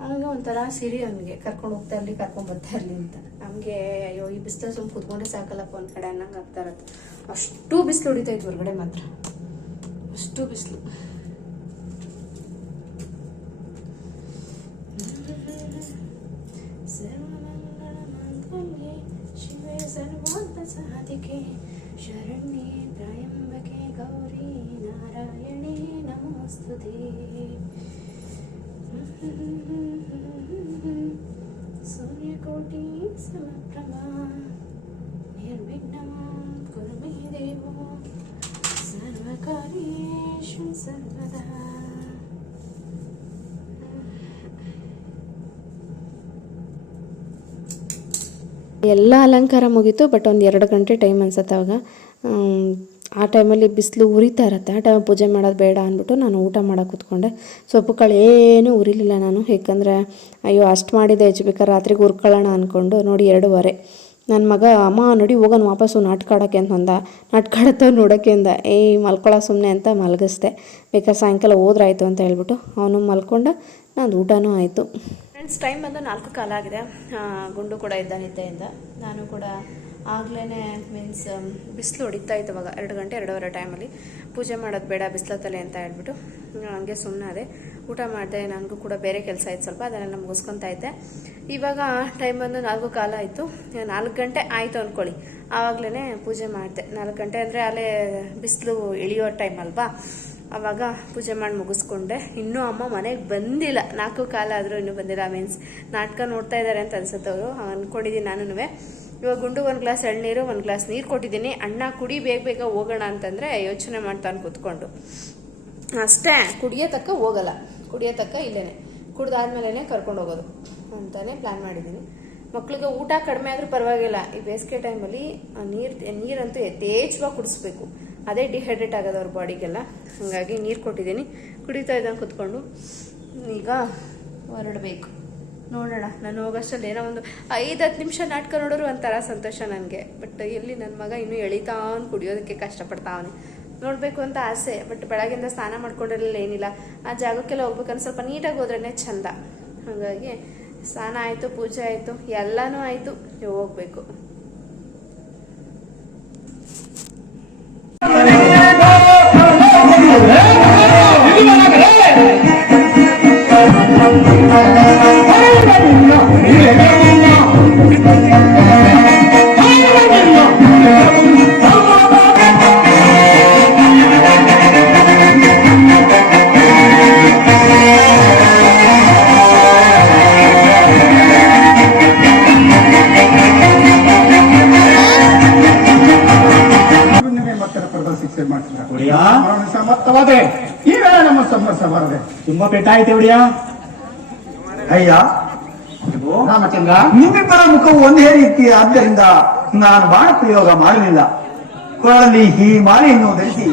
ಹಂಗೆ ಒಂಥರ ಸಿರಿ ಅವನಿಗೆ ಕರ್ಕೊಂಡು ಹೋಗ್ತಾ ಇರಲಿ, ಕರ್ಕೊಂಡು ಬರ್ತಾ ಇರಲಿ ಅಂತ. ನಮಗೆ ಅಯ್ಯೋ ಈ ಬಿಸಿಲು ಸುಮ್ಮನೆ ಕೂತ್ಕೊಂಡ್ರೆ ಸಾಕಲ್ಲಪ್ಪ ಒಂದು ಕಡೆ ಅನ್ನಂಗೆ ಆಗ್ತಾ ಇರತ್ತೆ. ಅಷ್ಟು ಬಿಸಿಲು ಹೊಡಿತಾ ಇತ್ತು ಹೊರಗಡೆ ಮಾತ್ರ, ಅಷ್ಟು ಬಿಸಿಲು. ಶರಣ್ಯೇ ತ್ರಯಂಬಕೆ ಗೌರಿ ನಾರಾಯಣೇ ನಮೋಸ್ತುತೇ. ಸೂರ್ಯಕೋಟಿ ಸಮಪ್ರಭಾ ನಿರ್ವಿಘ್ನಂ ಕುರು ಮೇ ದೇವೋ ಸರ್ವಕಾರ್ಯೇಷು ಸರ್ವದಾ. ಎಲ್ಲ ಅಲಂಕಾರ ಮುಗೀತು, ಬಟ್ ಒಂದು 2 ಗಂಟೆ ಟೈಮ್ ಅನ್ಸುತ್ತೆ ಅವಾಗ. ಆ ಟೈಮಲ್ಲಿ ಬಿಸಿಲು ಉರಿತಾ ಇರುತ್ತೆ. ಆ ಟೈಮ್ ಪೂಜೆ ಮಾಡೋದು ಬೇಡ ಅಂದ್ಬಿಟ್ಟು ನಾನು ಊಟ ಮಾಡೋಕೆ ಕೂತ್ಕೊಂಡೆ. ಸೊಪ್ಪು ಕಾಳು ಏನೂ ಉರಿಲಿಲ್ಲ ನಾನು, ಏಕೆಂದರೆ ಅಯ್ಯೋ ಅಷ್ಟು ಮಾಡಿದೆ ಬೇಕಾದ್ರೆ ರಾತ್ರಿಗೆ ಹುರ್ಕೊಳ್ಳೋಣ ಅಂದ್ಕೊಂಡು. ನೋಡಿ 2:15 ನನ್ನ ಮಗ ಅಮ್ಮ ನೋಡಿ ಹೋಗೋಣ ವಾಪಸ್ಸು ನಾಟಕ ಆಡೋಕ್ಕೆ ಅಂತ ಅಂದ. ನಾಟಕ ಆಡತ್ತವ ನೋಡೋಕ್ಕೆ ಅಂದ. ಮಲ್ಕೊಳ್ಳೋ ಸುಮ್ಮನೆ ಅಂತ ಮಲಗಿಸ್ದೆ. ಬೇಕಾದ್ರೆ ಸಾಯಂಕಾಲ ಹೋದ್ರಾಯ್ತು ಅಂತ ಹೇಳ್ಬಿಟ್ಟು ಅವನು ಮಲ್ಕೊಂಡು ನಂದು ಊಟನೂ ಆಯಿತು. ಫ್ರೆಂಡ್ಸ್, ಟೈಮ್ ಬಂದು 4 ಕಾಲ ಆಗಿದೆ. ಗುಂಡು ಕೂಡ ಇದ್ದ ನಿದ್ದೆಯಿಂದ. ನಾನು ಕೂಡ ಆಗಲೇ ಮೀನ್ಸ್ ಬಿಸಿಲು ಹೊಡಿತಾ ಇತ್ತು ಅವಾಗ 2 ಗಂಟೆ 2:15 ಟೈಮಲ್ಲಿ. ಪೂಜೆ ಮಾಡೋದು ಬೇಡ ಬಿಸಿಲತ್ತಲೆ ಅಂತ ಹೇಳ್ಬಿಟ್ಟು ಹಂಗೆ ಸುಮ್ಮನೆ ಅದೇ ಊಟ ಮಾಡಿದೆ. ನನಗೂ ಕೂಡ ಬೇರೆ ಕೆಲಸ ಆಯ್ತು ಸ್ವಲ್ಪ, ಅದನ್ನೆಲ್ಲ ಮುಗಿಸ್ಕೊತಾ ಇದ್ದೆ. ಇವಾಗ ಟೈಮ್ ಬಂದು 4 ಕಾಲ ಆಯಿತು. 4 ಗಂಟೆ ಆಯಿತು ಅಂದ್ಕೊಳ್ಳಿ, ಆವಾಗಲೇ ಪೂಜೆ ಮಾಡಿದೆ. 4 ಗಂಟೆ ಅಂದರೆ ಅಲ್ಲೇ ಬಿಸಿಲು ಇಳಿಯೋ ಟೈಮ್ ಅಲ್ವಾ, ಆವಾಗ ಪೂಜೆ ಮಾಡಿ ಮುಗಿಸ್ಕೊಂಡೆ. ಇನ್ನೂ ಅಮ್ಮ ಮನೆಗೆ ಬಂದಿಲ್ಲ, 4 ಕಾಲ ಆದರೂ ಇನ್ನೂ ಬಂದಿಲ್ಲ. ಮೀನ್ಸ್ ನಾಟಕ ನೋಡ್ತಾ ಇದ್ದಾರೆ ಅಂತ ಅನ್ಸುತ್ತೆ ಅವರು, ಅಂದ್ಕೊಂಡಿದ್ದೀನಿ ನಾನು. ಇವಾಗ ಗುಂಡು 1 ಗ್ಲಾಸ್ ಎಳ್ನೀರು 1 ಗ್ಲಾಸ್ ನೀರು ಕೊಟ್ಟಿದ್ದೀನಿ. ಅಣ್ಣ ಕುಡಿ ಬೇಗ ಹೋಗೋಣ ಅಂತಂದರೆ ಯೋಚನೆ ಮಾಡ್ತಾನೆ ಕೂತ್ಕೊಂಡು. ಅಷ್ಟೇ, ಕುಡಿಯೋ ತಕ್ಕ ಹೋಗಲ್ಲ, ಕುಡಿಯೋ ತಕ್ಕ ಇಲ್ಲೇ ಕುಡ್ದಾದ್ಮೇಲೆ ಕರ್ಕೊಂಡು ಹೋಗೋದು ಅಂತಲೇ ಪ್ಲ್ಯಾನ್ ಮಾಡಿದ್ದೀನಿ. ಮಕ್ಳಿಗೆ ಊಟ ಕಡಿಮೆ ಆದರೂ ಪರವಾಗಿಲ್ಲ, ಈ ಬೇಸಿಗೆ ಟೈಮಲ್ಲಿ ನೀರಂತೂ ಯಥೇಚ್ಛವಾಗಿ ಕುಡಿಸ್ಬೇಕು. ಅದೇ ಡಿಹೈಡ್ರೇಟ್ ಆಗೋದು ಅವ್ರ ಬಾಡಿಗೆಲ್ಲ. ಹಾಗಾಗಿ ನೀರು ಕೊಟ್ಟಿದ್ದೀನಿ, ಕುಡಿತಾ ಇದ್ದಂಗೆ ಕೂತ್ಕೊಂಡು. ಈಗ ಹೊರಡಬೇಕು, ನೋಡೋಣ. ನಾನು ಹೋಗೋಷ್ಟರಲ್ಲಿ ಏನೋ ಒಂದು 5-10 ನಿಮಿಷ ನಾಟಕ ನೋಡೋರು ಒಂಥರ ಸಂತೋಷ ನನಗೆ. ಬಟ್ ಎಲ್ಲಿ ನನ್ನ ಮಗ ಇನ್ನೂ ಎಳಿತಾವನು, ಕುಡಿಯೋದಕ್ಕೆ ಕಷ್ಟಪಡ್ತಾವನೆ. ನೋಡಬೇಕು ಅಂತ ಆಸೆ, ಬಟ್ ಬೆಳಗ್ಗೆಯಿಂದ ಸ್ನಾನ ಮಾಡ್ಕೊಂಡಿರಲಿಲ್ಲ, ಏನಿಲ್ಲ. ಆ ಜಾಗಕ್ಕೆಲ್ಲ ಹೋಗ್ಬೇಕಂದ್ರೆ ಸ್ವಲ್ಪ ನೀಟಾಗಿ ಹೋದ್ರೇ ಚಂದ. ಹಾಗಾಗಿ ಸ್ನಾನ ಆಯಿತು, ಪೂಜೆ ಆಯಿತು, ಎಲ್ಲನೂ ಆಯಿತು. ಹೋಗ್ಬೇಕು. ಸಮರ್ಥವಾದೆ ಈಗ ನಮ್ಮ ಸಮರಸ ಬರದೆ ತುಂಬಾ ಪೆಟ್ಟಾಯ್ತೆ ಒಡಿಯ. ಅಯ್ಯ ರಾಮಚಂದ್ರ, ನಿಮ್ಮಿಬ್ಬರ ಮುಖವು ಒಂದೇ ರೀತಿ, ಆದ್ದರಿಂದ ನಾನು ಬಾಣ ಪ್ರಯೋಗ ಮಾಡಲಿಲ್ಲ. ಕೊರಳಲ್ಲಿ ಈ ಮಾಲೆಯನ್ನು ಧರಿಸಿ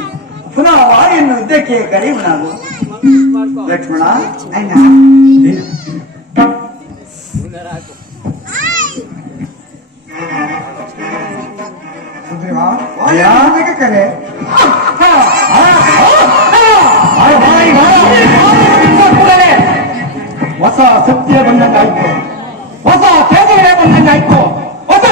ಪುನಃ ವಾರಿಯನ್ನು ಯುದ್ಧಕ್ಕೆ ಕರೆಯುವನಾಗು. ಲಕ್ಷ್ಮಣ, ಕರೆ ಹೊಸ ಸತ್ಯ ಬಂದಂಗಾಯ್ತು, ಹೊಸ ತೇಜವೇ ಬಂದಂಗಾಯ್ತು, ಹೊಸ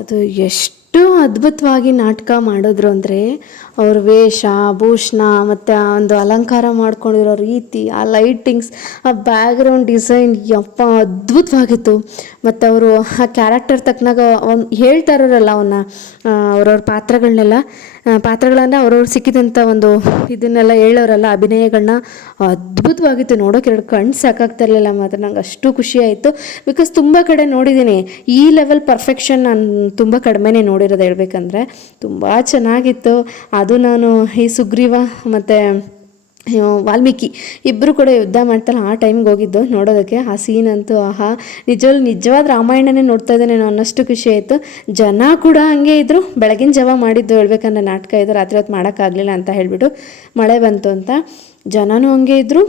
ಅದು ಎಷ್ಟು ಅದ್ಭುತವಾಗಿ ನಾಟಕ ಮಾಡಿದ್ರು ಅಂದರೆ ಅವ್ರ ವೇಷ ಭೂಷಣ ಮತ್ತು ಆ ಒಂದು ಅಲಂಕಾರ ಮಾಡ್ಕೊಂಡಿರೋ ರೀತಿ, ಆ ಲೈಟಿಂಗ್ಸ್, ಆ ಬ್ಯಾಕ್ಗ್ರೌಂಡ್ ಡಿಸೈನ್ ಯಪ್ಪ ಅದ್ಭುತವಾಗಿತ್ತು. ಮತ್ತು ಅವರು ಆ ಕ್ಯಾರೆಕ್ಟರ್ ತಕ್ಕನಾಗ ಹೇಳ್ತಾ ಇರೋರಲ್ಲ ಅವನ್ನ ಅವ್ರವ್ರ ಪಾತ್ರಗಳನ್ನ ಅವ್ರವ್ರು ಸಿಕ್ಕಿದಂಥ ಒಂದು ಇದನ್ನೆಲ್ಲ ಹೇಳೋರಲ್ಲ, ಅಭಿನಯಗಳನ್ನ ಅದ್ಭುತವಾಗಿತ್ತು. ನೋಡೋಕೆ 2 ಕಣ್ಣು ಸಾಕಾಗ್ತಾ ಇರಲಿಲ್ಲ. ಮಾತ್ರ ನಂಗೆ ಅಷ್ಟು ಖುಷಿ ಆಯಿತು. ಬಿಕಾಸ್ ತುಂಬ ಕಡೆ ನೋಡಿದ್ದೀನಿ, ಈ ಲೆವೆಲ್ ಪರ್ಫೆಕ್ಷನ್ ನಾನು ತುಂಬ ಕಡಿಮೆನೇ ನೋಡಿರೋದು ಹೇಳ್ಬೇಕಂದ್ರೆ. ತುಂಬ ಚೆನ್ನಾಗಿತ್ತು. ಅದು ನಾನು ಈ ಸುಗ್ರೀವ ಮತ್ತು ವಾಲ್ಮೀಕಿ ಇಬ್ಬರು ಕೂಡ ಯುದ್ಧ ಮಾಡ್ತಾರೆ. ಆ ಟೈಮ್ಗೆ ಹೋಗಿದ್ದು ನೋಡೋದಕ್ಕೆ. ಆ ಸೀನ್ ಅಂತೂ ಆಹಾ, ನಿಜವಾದ ರಾಮಾಯಣನೇ ನೋಡ್ತಾ ಇದ್ದೇನೆ ಅನ್ನಷ್ಟು ಖುಷಿ ಆಯಿತು. ಜನ ಕೂಡ ಹಂಗೆ ಇದ್ದರು. ಬೆಳಗಿನ ಜಾವ ಮಾಡಿದ್ದು ಹೇಳ್ಬೇಕಂದ್ರೆ ನಾಟಕ ಇದು, ರಾತ್ರಿ ಹೊತ್ತು ಮಾಡೋಕ್ಕಾಗಲಿಲ್ಲ ಅಂತ ಹೇಳಿಬಿಟ್ಟು ಮಳೆ ಬಂತು ಅಂತ. ಜನನೂ ಹಂಗೆ ಇದ್ದರು,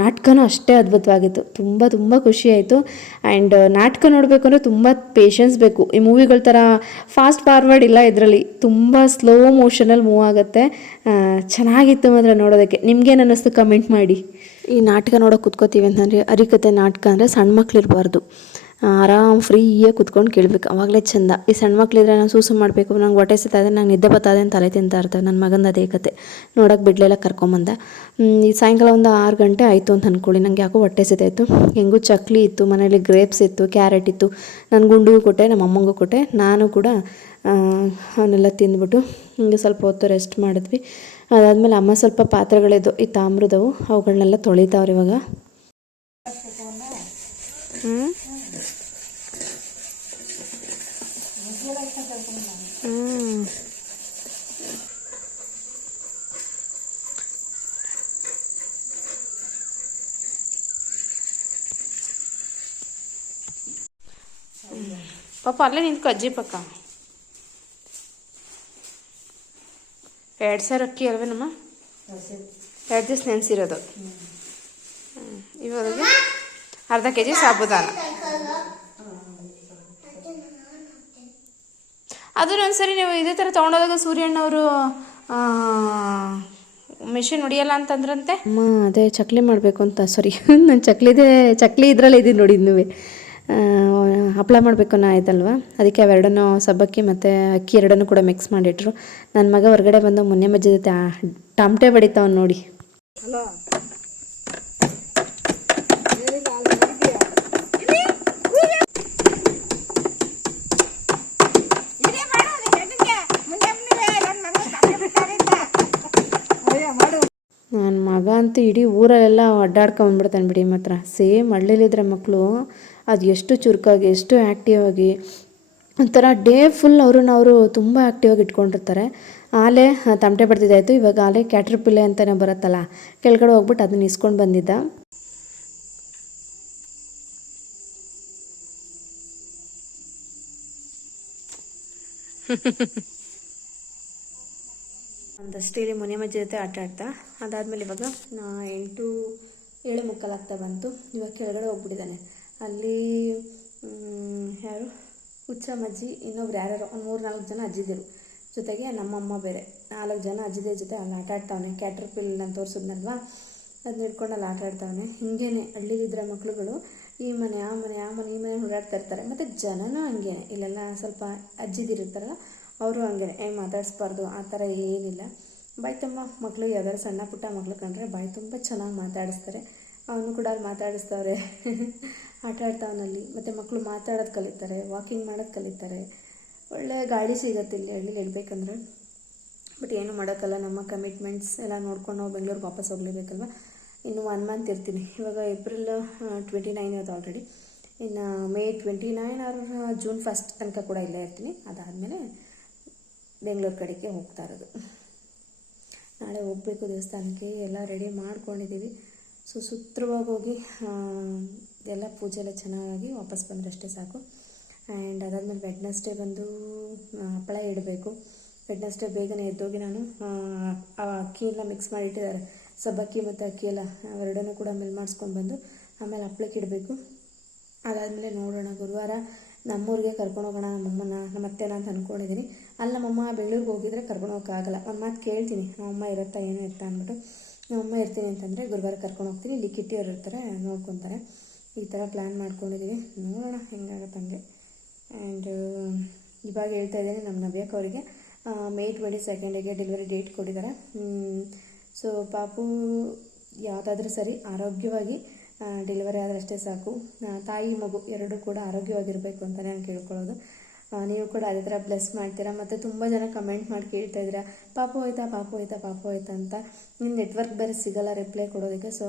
ನಾಟಕನೂ ಅಷ್ಟೇ ಅದ್ಭುತವಾಗಿತ್ತು. ತುಂಬ ಖುಷಿ ಆಯಿತು. ಆ್ಯಂಡ್ ನಾಟಕ ನೋಡಬೇಕು ಅಂದರೆ ತುಂಬ ಪೇಷನ್ಸ್ ಬೇಕು. ಈ ಮೂವಿಗಳ ಥರ ಫಾಸ್ಟ್ ಫಾರ್ವರ್ಡ್ ಇಲ್ಲ ಇದರಲ್ಲಿ, ತುಂಬ ಸ್ಲೋ ಮೋಷನಲ್ಲಿ ಮೂವ್ ಆಗುತ್ತೆ. ಚೆನ್ನಾಗಿತ್ತು ಮಾತ್ರ ನೋಡೋದಕ್ಕೆ. ನಿಮ್ಗೇನು ಅನ್ನಿಸ್ತು ಕಮೆಂಟ್ ಮಾಡಿ. ಈ ನಾಟಕ ನೋಡೋಕೆ ಕುತ್ಕೋತೀವಿ ಅಂತಂದರೆ, ಹರಿಕತೆ ನಾಟಕ ಅಂದರೆ ಸಣ್ಣ ಮಕ್ಳಿರಬಾರ್ದು, ಆರಾಮ್ ಫ್ರೀಯಾಗಿ ಕುತ್ಕೊಂಡು ಕೇಳಬೇಕು, ಅವಾಗಲೇ ಚೆಂದ. ಈ ಸಣ್ಣ ಮಕ್ಳಿದ್ರೆ ನಾನು ಸೂಸು ಮಾಡಬೇಕು, ನಂಗೆ ಹೊಟ್ಟೆ ಸಿಗ್ತಾಯಿದೆ, ನಂಗೆ ನಿದ್ದೆ ಬರ್ತಾಯಿದೆ ಅಂತ ತಲೆ ತಿಂತಾ ಇರ್ತವೆ. ನನ್ನ ಮಗಂದು ಅದೇ ಕತೆ. ನೋಡೋಕೆ ಬಿಡಲೆಲ್ಲ ಕರ್ಕೊಂಬಂದೆ. ಈ ಸಾಯಂಕಾಲ ಒಂದು 6 ಗಂಟೆ ಆಯಿತು ಅಂತ ಅಂದ್ಕೊಳ್ಳಿ. ನನಗೆ ಯಾಕೋ ಹೊಟ್ಟೆ ಸಿಗ್ತಾಯಿತ್ತು. ಹೆಂಗೂ ಚಕ್ಲಿ ಇತ್ತು ಮನೇಲಿ, ಗ್ರೇಪ್ಸ್ ಇತ್ತು, ಕ್ಯಾರೆಟ್ ಇತ್ತು. ನನ್ನ ಗುಂಡಿಗೂ ಕೊಟ್ಟೆ, ನಮ್ಮ ಅಮ್ಮಂಗೂ ಕೊಟ್ಟೆ. ನಾನು ಕೂಡ ಅವನ್ನೆಲ್ಲ ತಿಂದ್ಬಿಟ್ಟು ಹಿಂಗೆ ಸ್ವಲ್ಪ ಹೊತ್ತು ರೆಸ್ಟ್ ಮಾಡಿದ್ವಿ. ಅದಾದಮೇಲೆ ಅಮ್ಮ ಸ್ವಲ್ಪ ಪಾತ್ರೆಗಳಿದ್ದು ಈ ತಾಮ್ರದವು, ಅವುಗಳನ್ನೆಲ್ಲ ತೊಳಿತಾವ್ರು ಇವಾಗ. ಪಾಪ ಅಲ್ಲೇ ನಿಂತ್ಕೊ ಅಜ್ಜಿ ಪಕ್ಕ. 2 ಸಾವಿರ ಅಕ್ಕಿ ಅಲ್ವೇನಮ್ಮ? 2 ದಿವಸ ನೆನೆಸಿರೋದು. ಇವಾಗ ಅರ್ಧ kg ಸಾಬುದಾನ. ಅದನ್ನ ಒಂದ್ಸರಿ ನೀವು ಇದೇ ಥರ ತೊಗೊಂಡೋದಾಗ ಸೂರ್ಯಣ್ಣವರು ಮೆಷಿನ್ ಹೊಡಿಯಲ್ಲ ಅಂತಂದ್ರಂತೆ. ಅಮ್ಮ ಅದೇ ಚಕ್ಲಿ ಮಾಡಬೇಕು ಅಂತ, ಸಾರಿ ನಾನು ಚಕ್ಲಿ ಇದರಲ್ಲೇ ಇದ್ದೀನಿ ನೋಡಿ. ಇನ್ನೂ ಹಪ್ಪಳ ಮಾಡಬೇಕು ಅನ್ನೋ ಆಯ್ತಲ್ವ, ಅದಕ್ಕೆ ಅವೆರಡನ್ನೂ ಸಬ್ಬಕ್ಕಿ ಮತ್ತು ಅಕ್ಕಿ ಎರಡನ್ನೂ ಕೂಡ ಮಿಕ್ಸ್ ಮಾಡಿಟ್ರು. ನನ್ನ ಮಗ ಹೊರಗಡೆ ಬಂದು ಮುನ್ನೆ ಮಜ್ಜಿ ಜೊತೆ ಟಮಟೆ ಬಡಿತಾವ್ ನೋಡಿ. ನನ್ನ ಮಗ ಅಂತೂ ಇಡೀ ಊರಲ್ಲೆಲ್ಲ ಅಡ್ಡಾಡ್ಕೊಂಬಂದ್ಬಿಡ್ತಾನೆ ಬಿಡಿ. ಮಾತ್ರ ಸೇಮ್ ಹಳ್ಳಿಲಿದ್ರೆ ಮಕ್ಕಳು ಅದು ಎಷ್ಟು ಚುರುಕಾಗಿ, ಎಷ್ಟು ಆ್ಯಕ್ಟಿವ್ ಆಗಿ, ಒಂಥರ ಡೇ ಫುಲ್ ಅವರು ತುಂಬ ಆ್ಯಕ್ಟಿವ್ ಆಗಿ ಇಟ್ಕೊಂಡಿರ್ತಾರೆ. ಆಲೇ ತಮಟೆ ಬಡ್ದಿದ್ದಾಯಿತು. ಇವಾಗ ಆಲೇ ಕ್ಯಾಟ್ರಪಿಲ್ಲೆ ಅಂತಲೇ ಬರುತ್ತಲ್ಲ, ಕೆಳಗಡೆ ಹೋಗ್ಬಿಟ್ಟು ಅದನ್ನ ಇಸ್ಕೊಂಡು ಬಂದಿದ್ದ. ಒಂದಷ್ಟು ಇಲ್ಲಿ ಮುನಿಯಮ್ಮಜ್ಜಿ ಜೊತೆ ಆಟ ಆಡ್ತಾ, ಅದಾದಮೇಲೆ ಇವಾಗ 7:45 ಆಗ್ತಾ ಬಂತು. ಇವಾಗ ಕೆಳಗಡೆ ಹೋಗ್ಬಿಟ್ಟಿದ್ದಾನೆ. ಅಲ್ಲಿ ಯಾರು ಹುಚ್ಚಮ್ಮಜ್ಜಿ, ಇನ್ನೊಬ್ರು ಯಾರ್ಯಾರೋ ಒಂದು 3-4 ಜನ ಅಜ್ಜಿದಿರು, ಜೊತೆಗೆ ನಮ್ಮಮ್ಮ ಬೇರೆ 4 ಜನ ಅಜ್ಜಿದೇ ಜೊತೆ ಅಲ್ಲಿ ಆಟ ಆಡ್ತಾವನೆ. ಕ್ಯಾಟ್ರಪಿಲ್ ನಾನು ತೋರಿಸಿದ್ನಲ್ವ, ಅದನ್ನ ಹಿಡ್ಕೊಂಡು ಅಲ್ಲಿ ಆಟ ಆಡ್ತಾವನೆ. ಹಿಂಗೇನೆ ಹಳ್ಳಿಲಿದ್ರೆ ಮಕ್ಳುಗಳು ಈ ಮನೆ ಆ ಮನೆ ಈ ಮನೆ ಓಡಾಡ್ತಾ ಇರ್ತಾರೆ. ಮತ್ತು ಜನನೂ ಹಂಗೇನೆ, ಇಲ್ಲೆಲ್ಲ ಸ್ವಲ್ಪ ಅಜ್ಜಿದಿರಿರ್ತಾರಲ್ಲ ಅವರು ಹಂಗೇನೆ, ಹೆಂಗೆ ಮಾತಾಡಿಸ್ಬಾರ್ದು ಆ ಥರ ಏನಿಲ್ಲ. ಬಾಯಿ ತುಂಬ ಮಕ್ಕಳು ಯಾವ್ದಾದ್ರು ಸಣ್ಣ ಪುಟ್ಟ ಮಕ್ಳು ಕಂಡ್ರೆ ಬಾಯಿ ತುಂಬ ಚೆನ್ನಾಗಿ ಮಾತಾಡಿಸ್ತಾರೆ. ಅವನು ಕೂಡ ಅಲ್ಲಿ ಮಾತಾಡಿಸ್ತವ್ರೆ, ಆಟ ಆಡ್ತಾವನಲ್ಲಿ. ಮತ್ತು ಮಕ್ಕಳು ಮಾತಾಡೋದು ಕಲಿತಾರೆ, ವಾಕಿಂಗ್ ಮಾಡೋದು ಕಲಿತಾರೆ. ಒಳ್ಳೆ ಗಾಡಿ ಸಿಗುತ್ತೆ ಇಲ್ಲಿ ಹಳ್ಳಿಲಿ ಹೇಳ್ಬೇಕಂದ್ರೆ. ಬಟ್ ಏನು ಮಾಡೋಕ್ಕಲ್ಲ, ನಮ್ಮ ಕಮಿಟ್ಮೆಂಟ್ಸ್ ಎಲ್ಲ ನೋಡ್ಕೊಂಡು ನಾವು ಬೆಂಗಳೂರಿಗೆ ವಾಪಸ್ ಹೋಗಲೇಬೇಕಲ್ವ. ಇನ್ನು 1 ಮಂತ್ ಇರ್ತೀನಿ. ಇವಾಗ ಏಪ್ರಿಲ್ 29 ಇವತ್ತು ಆಲ್ರೆಡಿ. ಇನ್ನು ಮೇ 29 ಆರ್ ಜೂನ್ 1 ತನಕ ಕೂಡ ಇಲ್ಲೇ ಇರ್ತೀನಿ. ಅದಾದಮೇಲೆ ಬೆಂಗಳೂರು ಕಡೆಗೆ ಹೋಗ್ತಾ ಇರೋದು. ನಾಳೆ ಹೋಗಬೇಕು ದೇವಸ್ಥಾನಕ್ಕೆ, ಎಲ್ಲ ರೆಡಿ ಮಾಡ್ಕೊಂಡಿದ್ದೀವಿ. ಸೊ ಸುತ್ತವಾಗಿ ಹೋಗಿ ಎಲ್ಲ ಪೂಜೆ ಎಲ್ಲ ಚೆನ್ನಾಗಿ ವಾಪಸ್ ಬಂದರೆ ಅಷ್ಟೇ ಸಾಕು. ಆ್ಯಂಡ್ ಅದಾದಮೇಲೆ ವೆಡ್ನೆಸ್ಡೇ ಬಂದು ಹಪ್ಪಳ ಇಡಬೇಕು. ವೆಡ್ನೆಸ್ಡೇ ಬೇಗನೆ ಎದ್ದೋಗಿ ನಾನು ಅಕ್ಕಿ ಎಲ್ಲ ಮಿಕ್ಸ್ ಮಾಡಿಟ್ಟಿದ್ದಾರೆ, ಸಬ್ಬಕ್ಕಿ ಮತ್ತು ಅಕ್ಕಿ ಎಲ್ಲ ಅವೆರಡನ್ನೂ ಕೂಡ ಮಿಲ್ ಮಾಡಿಸ್ಕೊಂಡು ಬಂದು ಆಮೇಲೆ ಹಪ್ಳಕ್ಕೆ ಇಡಬೇಕು. ಅದಾದಮೇಲೆ ನೋಡೋಣ, ಗುರುವಾರ ನಮ್ಮೂರಿಗೆ ಕರ್ಕೊಂಡು ಹೋಗೋಣ ನಮ್ಮಮ್ಮನ, ನಮ್ಮ ಅತ್ತೆನ ಅಂತ ಅಂದ್ಕೊಂಡಿದ್ದೀನಿ. ಅಲ್ಲಿ ನಮ್ಮಮ್ಮ ಬೆಂಗಳೂರಿಗೆ ಹೋಗಿದ್ರೆ ಕರ್ಕೊಂಡು ಹೋಗೋಕ್ಕಾಗಲ್ಲ. ಒಂದು ಮಾತು ಕೇಳ್ತೀನಿ, ನಮ್ಮಮ್ಮ ಇರುತ್ತಾ ಏನೋ ಇರ್ತಾ ಅಂದ್ಬಿಟ್ಟು. ನಮ್ಮಮ್ಮ ಇರ್ತೀನಿ ಅಂತಂದರೆ ಗುರುವಾರ ಕರ್ಕೊಂಡು ಹೋಗ್ತೀನಿ. ಇಲ್ಲಿ ಕಿಟ್ಟಿಯವ್ರು ಇರ್ತಾರೆ, ನೋಡ್ಕೊತಾರೆ. ಈ ಥರ ಪ್ಲ್ಯಾನ್ ಮಾಡ್ಕೊಂಡಿದ್ದೀವಿ. ನೋಡೋಣ ಹೆಂಗಾಗುತ್ತೆ ಹಂಗೆ. ಆ್ಯಂಡ್ ಇವಾಗ ಹೇಳ್ತಾ ಇದ್ದೀನಿ, ನಮ್ಮ ನವ್ಯಕ್ಕೆ ಅವರಿಗೆ ಮೇ 22ಗೆ ಡೆಲಿವರಿ ಡೇಟ್ ಕೊಟ್ಟಿದ್ದಾರೆ. ಸೊ ಪಾಪು ಯಾವುದಾದ್ರೂ ಸರಿ ಆರೋಗ್ಯವಾಗಿ ಡೆಲಿವರಿ ಆದರೆ ಅಷ್ಟೇ ಸಾಕು. ತಾಯಿ ಮಗು ಎರಡೂ ಕೂಡ ಆರೋಗ್ಯವಾಗಿರಬೇಕು ಅಂತಲೇ ನಾನು ಕೇಳ್ಕೊಳ್ಳೋದು. ನೀವು ಕೂಡ ಅದೇ ಥರ ಬ್ಲೆಸ್ ಮಾಡ್ತೀರಾ. ಮತ್ತು ತುಂಬ ಜನ ಕಮೆಂಟ್ ಮಾಡಿ ಕೇಳ್ತಾ ಇದ್ದೀರಾ, ಪಾಪು ಹೋಯ್ತಾ ಅಂತ. ಇನ್ನು ನೆಟ್ವರ್ಕ್ ಬೇರೆ ಸಿಗೋಲ್ಲ ರಿಪ್ಲೈ ಕೊಡೋದಕ್ಕೆ. ಸೊ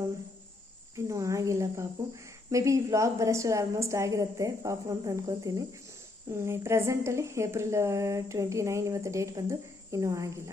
ಇನ್ನೂ ಆಗಿಲ್ಲ ಪಾಪು. ಮೇ ಬಿ ಈ ವ್ಲಾಗ್ ಬರೋಷ್ಟು ಆಲ್ಮೋಸ್ಟ್ ಆಗಿರುತ್ತೆ ಪಾಪು ಅಂತ ಅಂದ್ಕೋತೀನಿ. ಪ್ರೆಸೆಂಟಲ್ಲಿ ಏಪ್ರಿಲ್ 29 ಇವತ್ತು ಡೇಟ್ ಬಂದು ಇನ್ನೂ ಆಗಿಲ್ಲ.